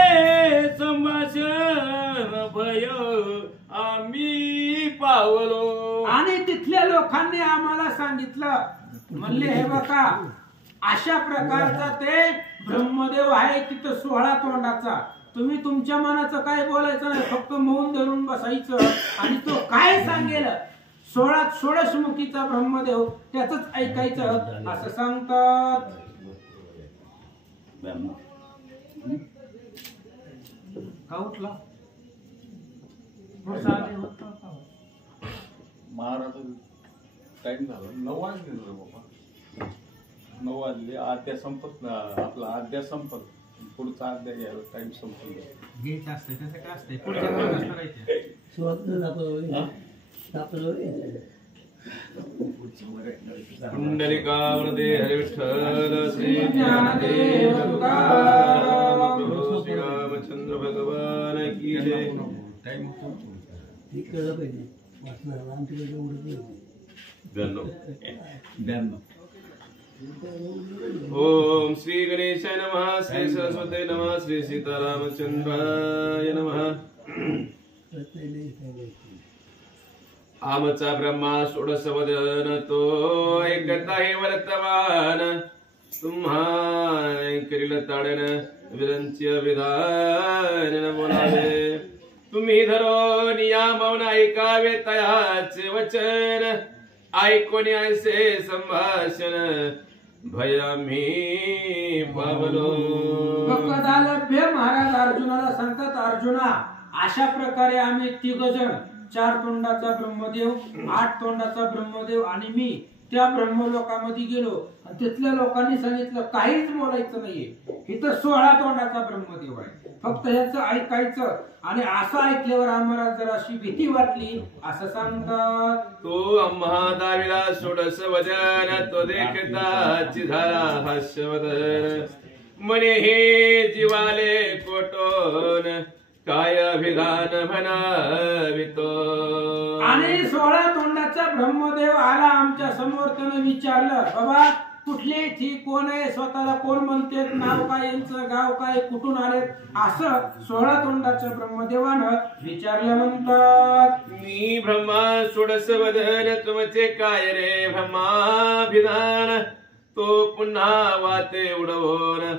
संभाषण भय आम्ही पावलो. आणि तिथल्या लोकांनी आम्हाला सांगितलं, म्हणले हे बघा अशा प्रकारचा ते ब्रह्मदेव आहे तिथं 16 तोंडाचा, तुम्ही तुमच्या मनाचं काय बोलायचं नाही, फक्त मौन धरून बसायचं आणि तो काय सांगेल 16 मुखीचा ब्रह्मदेव त्याच ऐकायचं असं सांगतात. का उठला महाराज टाइम झाला 9 वाजले रे बाबा, 9 वाजले. आद्या संपत, आपला आद्या संपत, पुढचा अध्याय घ्यायला टाइम संपत घ्यायचं असतं. त्याचं काय असतंय पुढच्या वर्गात करायचं. पुंडलिकावरदे हरे विठ्ठल श्री ज्ञानदेव तुकाराम प्रभु श्री रामचंद्र भगवान की जय. टाइम ओम श्री गणेशाय नमः, श्री सरस्वती नमः, श्री सीतारामचंद्राय नमः. आमचा ब्रह्मा 16 वदन, तो ऐकता हे वर्तमान, तुम्हा करील ताडन विरंची विधान बोलावे. तुम्ही धरो नियमवून ऐकावे तयाचे वचन, ऐकून ऐसे संभाषण भय आम्ही पावलो. भक्तदालभ्य महाराज अर्जुनाला सांगतात, अर्जुना अशा प्रकारे आम्ही 3 जण, 4 तोंडाचा ब्रह्मदेव, 8 तोंडाचा ब्रह्मदेव आणि मी त्या ब्रह्मलोकामध्ये गेलो आणि तिथल्या लोकांनी सांगितलं काहीच बोलायचं नाहीये, इथं 16 तोंडाचा ब्रह्मदेव आहे, फक्त ह्याचं ऐकायचं. आणि असं ऐकल्यावर आम्हाला जराशी भीती वाटली असं सांगतात. तो आम्हा दाविला 16 वदन, तो देखता झाला हास्यवदन, म्हणे हे जीवाले कोटोन काय अभिधान म्हणावितो. आणि 16 तोंडाचा ब्रह्मदेव आला आमच्या समोर. त्यानं विचारलं, बाबा कुठले ठीक कोण आहे, स्वतःला कोण म्हणते, नाव काय यांचं, गाव काय, कुठून आले, असं 16 तोंडाच्या ब्रह्मदेवानं विचारलं. म्हणतात मी ब्रह्मा षोडश वदन तुमचे काय रे ब्रह्माभिधान. तो पुन्हा वाते उडवून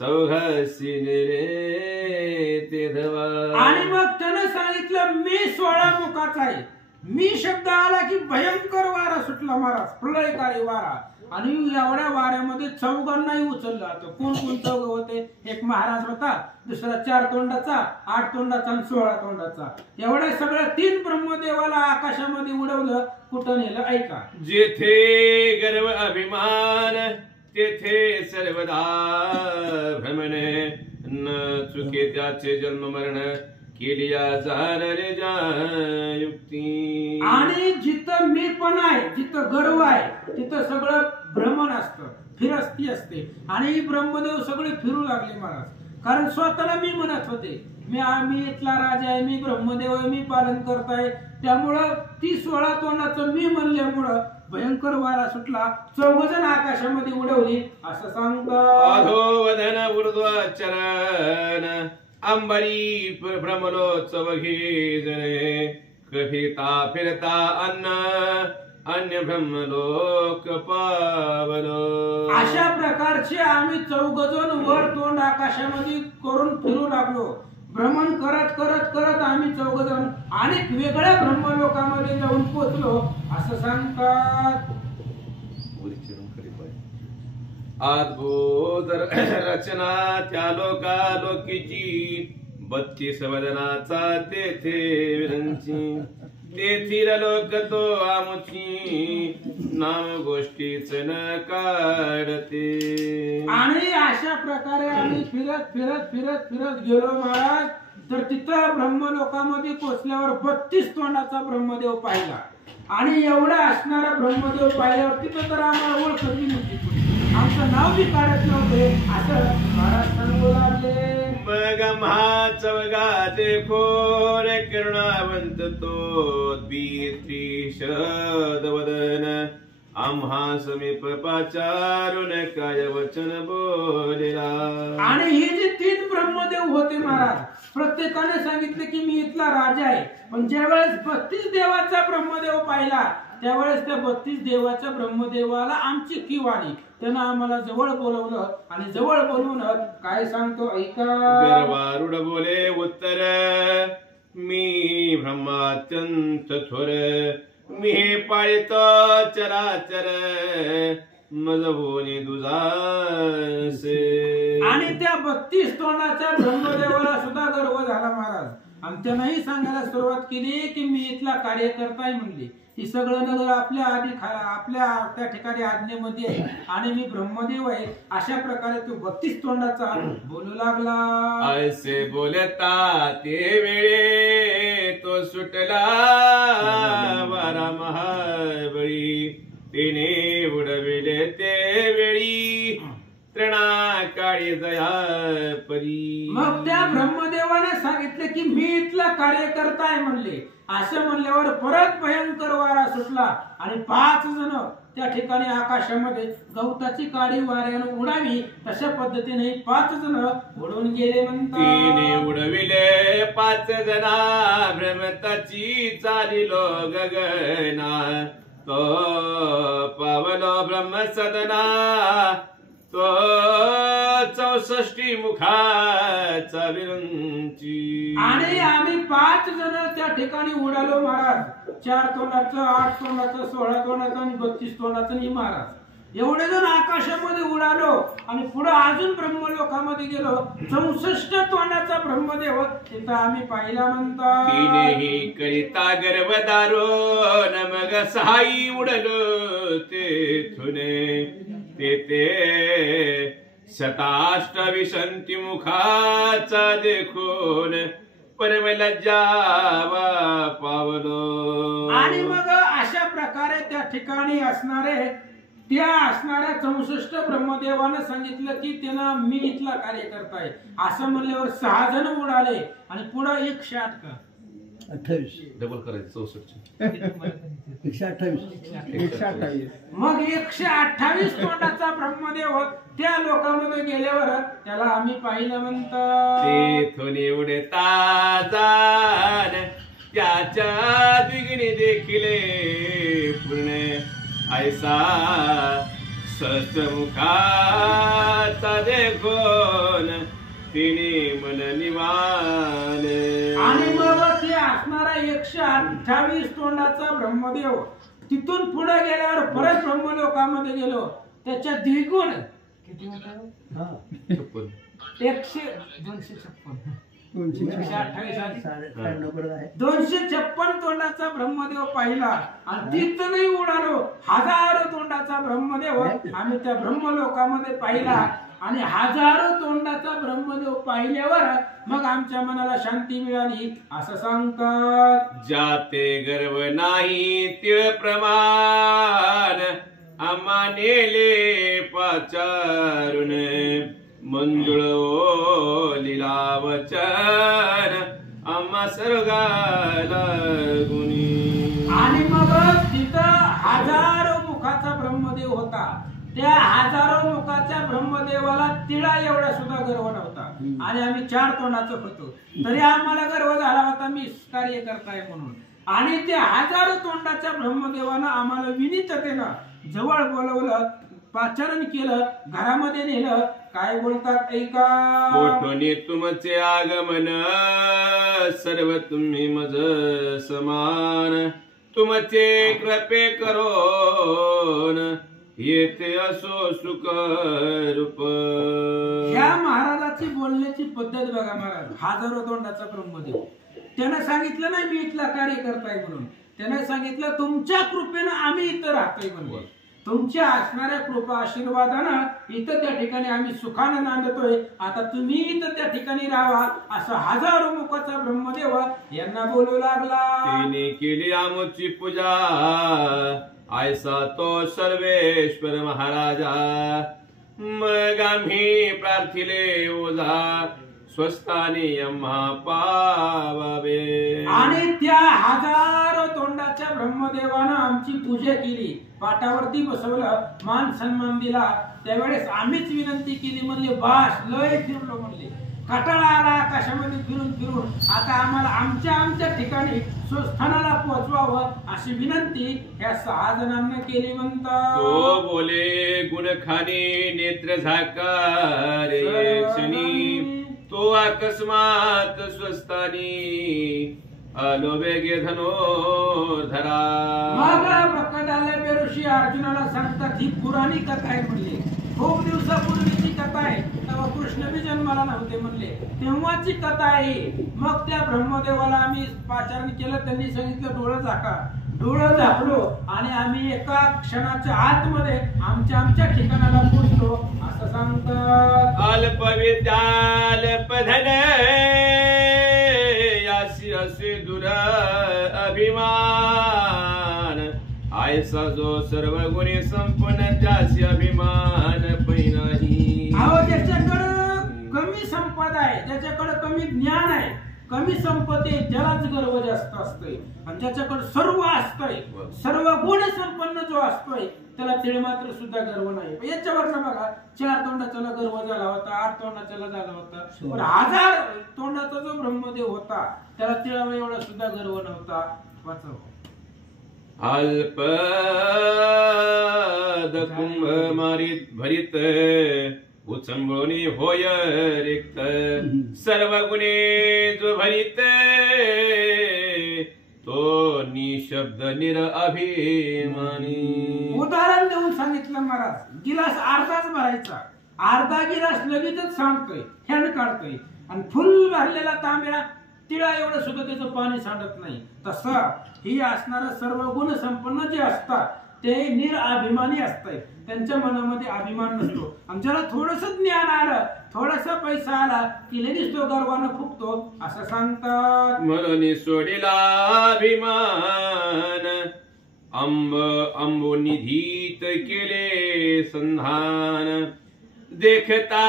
चौघासी रे ते धवा. आणि मग त्यानं सांगितलं, मी 16 मुखाचा आहे. मी शब्द आला की भयंकर वारा सुटला महाराज, प्रलयकारी वारा. आणि एवढ्या वाऱ्यामध्ये चौघांनाही उचललं. आता कोण कोण चौघ होते? एक महाराज होता, दुसरा 4 तोंडाचा, 8 तोंडाचा आणि 16 तोंडाचा. एवढ्या सगळ्या 3 ब्रह्मदेवाला आकाशामध्ये उडवलं. कुठं नेलं ऐका. जेथे गर्व अभिमान तेथे सर्वदा भ्रमणे. न चुके त्याचे जन्म मरण केलिया जाणारे युक्ती. आणि जिथं मी पण आहे, जिथं गर्व आहे, तिथं सगळं भ्रमण असतं, फिरस्ती असते. आणि ही ब्रह्मदेव सगळे फिरू लागले महाराज. कारण स्वतःला मी म्हणत होते, मी इथला राजा आहे, मी ब्रह्मदेव आहे, मी पालन करताय. त्यामुळं ती 16 तोंडाचं मी म्हणल्यामुळं भयंकर वारा सुटला. 14 जण आकाशामध्ये उडवली असं सांगतात. अधोवदन ऊर्ध्वचरण अंबरी भ्रमलो चौघी जणे. फिरता फिरता अन्य ब्रह्मलोक पावलो. अशा प्रकारचे आम्ही 14 जण वर तोंड आकाशामध्ये करून फिरू लागलो. भ्रमण करत करत करत आम्ही 14 जण अनेक वेगळ्या ब्रह्मलोकामध्ये जाऊन पोचलो असं सांगतात. अद्भुत रचना त्या लोकालोकीची. 32 वदनाचा तेथे विरंची. तेथील लोक तो आमुची. नाम गोष्टीच न काढते. आणि अशा प्रकारे आम्ही फिरत फिरत फिरत फिरत गेलो महाराज. तर तिथं ब्रह्मलोकामध्ये पोचल्यावर 32 तोंडाचा ब्रह्मदेव पाहिला. आणि एवढा असणारा ब्रह्मदेव पाहिल्यावर तिथं तर आम्हाला ओळखली नव्हती, आमचं नाव बी काढत नव्हते असं महाराज सांगू लागले. मग म्हा चौघाचे कोण करुणावंत तो. शद वदन आम्हा समीप पाचारून काय वचन बोलला. आणि हे जे 3 ब्रह्मदेव होते महाराज, प्रत्येकाने सांगितले की मी इथला राजा आहे. पण ज्यावेळेस 32 देवाचा ब्रह्मदेव पाहिला त्यावेळेस त्या 32 देवाच्या ब्रह्मदेवाला आमची कीव आली. त्यानं आम्हाला जवळ बोलवलं आणि जवळ बोलवून काय सांगतो ऐका. गर्वारूढ बोले उत्तर. मी ब्रह्मात्यंत थोर. मी हे पाळित चराचर. मज होणे दुजासे. आणि त्या 32 तोंडाच्या ब्रह्मदेवाला सुद्धा गर्व झाला महाराज. आणि त्यानंही सांगायला सुरुवात केली की मी इथला कार्यकर्ता आहे म्हणली. ही सगळं नगर आपल्या त्या ठिकाणी आज्ञेमध्ये आहे आणि मी ब्रह्मदेव आहे. अशा प्रकारे तो 32 तोंडाचा बोलू लागला. ऐसे बोलता ते वेळे तो सुटला वारा महाबळी. तिने उडविले ते वेळी त्रणा काळी दया परी. मग त्या ब्रह्मदेवाने सांगितले की मी इथला कार्यकर्ता आहे म्हणले. असं म्हणल्यावर परत भयंकर वारा सुटला आणि 5 जण त्या ठिकाणी आकाशामध्ये गवताची काडी वाऱ्यानं उडावी तशा पद्धतीने 5 जण उडून गेले म्हणतात. तिने उडविले 5 जना. भ्रमताची चालिलो गगना. तो पावलो ब्रह्मसदना. तो 64 मुखाचा विरंची. आणि आम्ही 5 जण त्या ठिकाणी उडालो महाराज. 4 तोंडाचं, 8 तोंडाचं, 16 तोंडाचं आणि 32 तोंडाचं नाही महाराज. एवढे जण आकाशामध्ये उडालो आणि पुढे अजून ब्रह्मलोकामध्ये गेलो. 64 तोंडाचा ब्रह्मदेव तिथं आम्ही पाहिला म्हणतात. तिनेही करिता गर्भदारो. न मग सहाई उडलो तेथुने. ते 27 मुखाचा देखून परम लज्जावा पावलो. आणि मग अशा प्रकारे त्या ठिकाणी असणारे त्या असणाऱ्या 64 ब्रह्मदेवानं सांगितलं की त्यांना मी इथला कार्यकर्ता आहे असं म्हणल्यावर 6 जण उडाले आणि पुढे 108 का 28 डबल करायचं 64 128 मग 128 तोंडाचा ब्रह्मदेव त्या लोकांमध्ये गेल्यावर त्याला आम्ही पाहिलं म्हणतं तेथून एवढे ताजान त्याच्या द्विगुणी देखिले पूर्ण ऐसा सहस्रमुखाचा देखोन तिने मन निवान. आणि मग ते असणारा 128 तोंडाचा ब्रह्मदेव तिथून पुढे गेल्यावर परत ब्रह्मलोकामध्ये गेलो त्याच्या द्विगुण किती होता 256 तोंडाचा ब्रह्मदेव पाहिला आणि तिथूनही उडालो. 1000 तोंडाचा ब्रह्मदेव आम्ही त्या ब्रह्मलोकामध्ये पाहिला आणि 1000 तोंडाचा ब्रह्मदेव पाहिल्यावर मग आमच्या मनाला शांती मिळाली असं सांगतात. जाते गर्व नाही तिळ प्रमाण आम्हा नेले पाचारुण मंजुळ लीलावचन आम्हा सर्गाला गुणी. आणि मग तिथं 1000 मुखाचा ब्रह्मदेव होता. त्या 1000 मुखाच्या ब्रह्मदेवाला तिळा एवढा सुद्धा गर्व नव्हता आणि आम्ही 4 तोंडाचं होतो तरी आम्हाला गर्व झाला होता मी कार्य करताय म्हणून. आणि त्या 1000 तोंडाच्या ब्रह्मदेवानं आम्हाला विनीततेनं जवळ बोलवलं पाचारण केलं घरामध्ये नेलं. काय बोलतात ऐका. कोठोनी तुमचे आगमन सर्व तुम्ही मज समान तुमचे कृपे करोन येथे असो सुख रूप. ह्या महाराजाची बोलण्याची पद्धत बघा महाराज. 1000 तोंडाचा ब्रह्मदेव त्यानं सांगितलं नाही मी इथला कार्य करताय म्हणून. त्यानं सांगितलं तुमच्या कृपेनं आम्ही इथं राहतोय म्हणून. तुमच्या असणाऱ्या कृपा आशीर्वादानं इथं त्या ठिकाणी आम्ही सुखानं नांदतोय. आता तुम्ही इथं त्या ठिकाणी राहा असं 1000 मुखाचा ब्रह्मदेव यांना बोलू लागला. तिने केली आमची पूजा ऐसा तो सर्वेश्वर महाराजा मग आम्ही प्रार्थिले ओझा स्वस्थानी आम्हा पावावे. आणि त्या 1000 तोंडाच्या ब्रह्मदेवानं आमची पूजा केली पाटावरती बसवलं मान सन्मान दिला. त्यावेळेस आम्हीच विनंती केली म्हणले बास लय फिरलो म्हणले कटाळा आला आकाशामध्ये फिरून फिरून आता आम्हाला आमच्या ठिकाणी स्वस्थानाला पोहोचवावं अशी विनंती ह्या 6 जणांना केली म्हणतात. तो बोले गुणखानी नेत्र झाकार क्षणी तो अकस्मात स्वस्थानी आलो वेगे धनुर्धरा. मग बकडाला बेऋषी अर्जुनाला सांगतात ही पुराणी कथा आहे म्हणले. खूप दिवसापूर्वीची कथा आहे तेव्हा कृष्ण बी जन्माला नव्हते म्हणले तेव्हाची कथा आहे. मग त्या ब्रह्मदेवाला आम्ही पाचारण केलं. त्यांनी सांगितलं डोळं झाका. डोळं झाकलो आणि आम्ही एका क्षणाच्या आतमध्ये आमच्या ठिकाणाला पोहोचलो असं सांगतात. अल्पविद्याल्पधन यासी असे दुर अभिमान ऐसा जो सर्व गुणी संपन्न त्यासी अभिमान पैनाही. अहो ज्याच्याकडं कमी संपदा आहे ज्याच्याकडे कमी ज्ञान आहे कमी संपत्ती ज्यालाच गर्व जास्त असतोय आणि ज्याच्याकडे सर्व असतंय सर्व गुण संपन्न जो असतोय त्याला तिळ मात्र सुद्धा गर्व नाही. याच्यावर बघा 4 तोंडाच्याला गर्व झाला होता 8 तोंडाच्याला झाला होता पण 1000 तोंडाचा जो ब्रह्मदेव होता त्याला तिळावा एवढा सुद्धा गर्व नव्हता. वाचव. अल्प कुंभ मारित भरित उचंबळून होय रिक्त सर्व गुणे जो भरित तो निशब्द निरअभिमानी. उदाहरण देऊन सांगितलं महाराज. गिलास अर्धाच भरायचा अर्धा गिलास लगेचच सांडतोय ह्यान काढतोय आणि फुल भरलेला तांब्या तिळा एवढं सुद्धा त्याचं पाणी सांडत नाही. तसं ही असणारं सर्व गुण संपन्न जे असतात ते निरअभिमानी असतात. त्यांच्या मनामध्ये अभिमान नसतो आणि ज्याला थोडस ज्ञान आलं थोडासा पैसा आला की लगेच तो गर्वानं फुकतो असं सांगतात. म्हणून सोडिला अभिमान अंबोनिधीत केले संधान देखता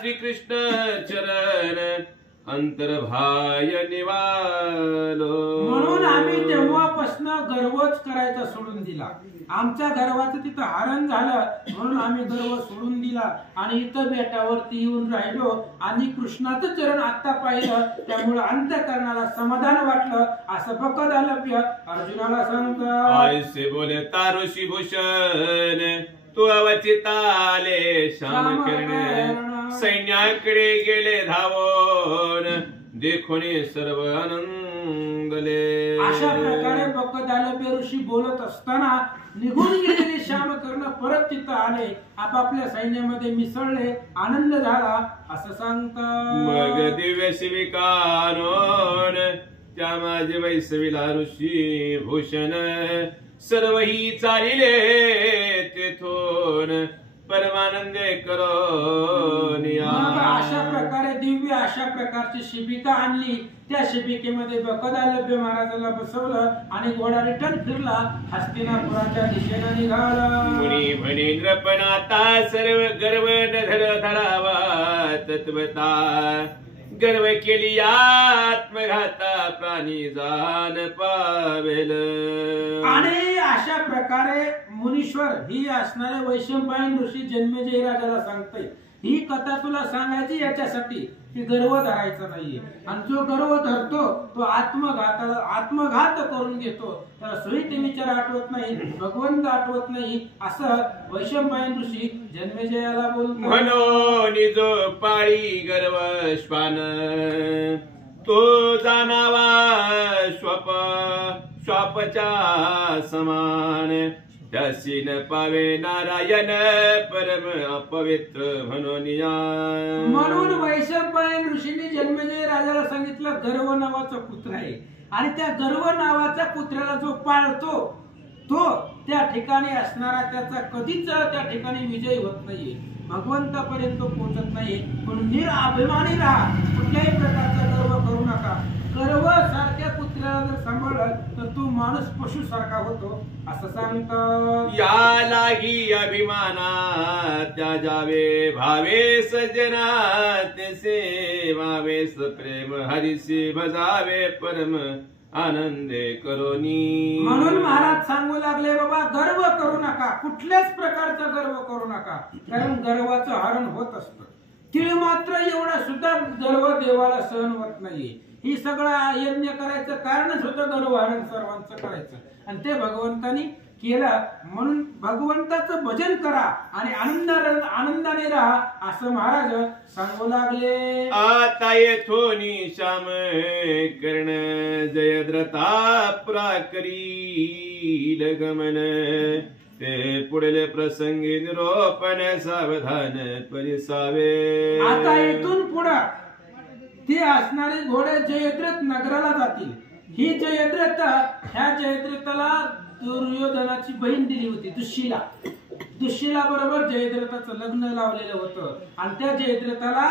श्री कृष्ण चरण अंतर्भाय निवालो. म्हणून आम्ही तेव्हापासून गर्वच करायचा सोडून दिला. आमच्या गर्वाचं तिथं हरण झालं म्हणून आम्ही गर्व सोडून दिला आणि इथं बेटावरती येऊन राहिलो आणि कृष्णाचं चरण आता पाहिलं त्यामुळे अंतःकरणाला समाधान वाटलं असं फकत आलं अर्जुनाला सांगतो. ऐसे बोलता ऋषी भूषण तू अवचिताले श्याम किरण सैन्याकडे गेले धावून देखून सर्व आनंदले. अशा प्रकारे बकत आलं ऋषी बोलत असताना निघून गेलेले श्यामकर्ण परत तिथं आले आपापल्या सैन्यामध्ये मिसळले आनंद झाला असं सांगतात. मग दिव्य शिविकानोन त्या माझे वैसविला ऋषी भूषण सर्व ही चालिले तेथून परमानंदे करून अशा प्रकारे दिव्य अशा प्रकारची शिबिका आणली. त्या शिबिकेमध्ये बकदालभ्य महाराजाला बसवलं आणि घोडा रिटर्न फिरला हस्तिनापुराच्या दिशेने निघाला. मुनी म्हणेंद्र पण आता सर्व गर्व न धरावा तत्वता गर्व केली आत्मघाता प्राणी जान पावेल. आणि अशा प्रकारे मुनीश्वर ही असणारे वैशंपायन ऋषी जन्मेजय राजाला सांगते ही कथा तुला सांगायची याच्यासाठी की गर्व धरायचा नाहीये आणि जो गर्व धरतो तो आत्मघात करून घेतो. त्याला सुहित विचार आठवत नाही भगवंत आठवत नाही असं वैशंपायन ऋषी जन्मेजयाला बोलतो. म्हणून जो पाळी गर्व श्वान तो जाणावा श्वापच्या समान त्यासी न पावे नारायण परम अपवित्र म्हणून वैशंपायन ऋषींनी जन्मेजय राजाला सांगितलं गर्व नावाचा पुत्र आहे आणि त्या गर्व नावाच्या पुत्राला जो पाळतो तो त्या ठिकाणी असणारा त्याचा कधीच त्या ठिकाणी विजय होत नाहीये भगवंतापर्यंत पोहोचत नाही. म्हणून निराभिमानी राहा कुठल्याही प्रकारचा गर्व करू नका. गर्व सारख्या पुत्राला जर सांभाळलं तर तो माणूस पशु सारखा होतो असं सांगतात. या लागी अभिमाना त्या जावे भावे सज्जनात सेवावेस प्रेम हरिसी भजावे परम आनंदे करोनी. म्हणून महाराज सांगू लागले बाबा गर्व करू नका कुठल्याच प्रकारचा गर्व करू नका कारण गर्वाचं हरण होत असतं. तीळ मात्र एवढा सुद्धा गर्व देवाला सहन होत नाहीये. ही सगळं यज्ञ करायचं कारणच होतं गर्व हरण सर्वांचं करायचं आणि ते भगवंतानी केलं. म्हणून भगवंताचं भजन करा आणि आनंदाने राहा असं महाराज सांगू लागले. आता येथोनी श्याम कर्ण जयद्रता प्राकरील गमन ते पुढले प्रसंगी निरोपण सावधान परिसावे. आता इथून पुढे ते असणारे घोडे जयद्रथ नगराला जातील. ही जयद्रथ ह्या जयद्रथाला दुर्योधनाची बहीण दिली होती दुःशीला बरोबर जयद्रथाचं लग्न लावलेलं होतं आणि त्या जयद्रथाला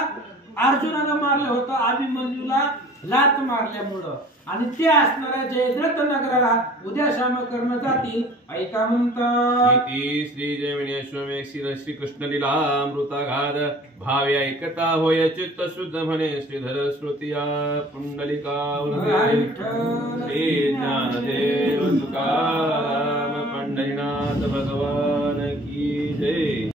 अर्जुनाला मारलं होतं अभिमन्यूला लात मारल्यामुळं आणि ते असणाऱ्या जयद्रथ नगराला उद्या श्यामकर्ण जातील. ऐका म्हणतात श्री जयविनेश्वर श्री कृष्ण लीला अमृताघात भावे ऐकता होय चित्त शुद्ध म्हणे श्रीधर स्मृतिया पुंडलिका श्री ज्ञानदेव तुकाराम पंढरीनाथ भगवान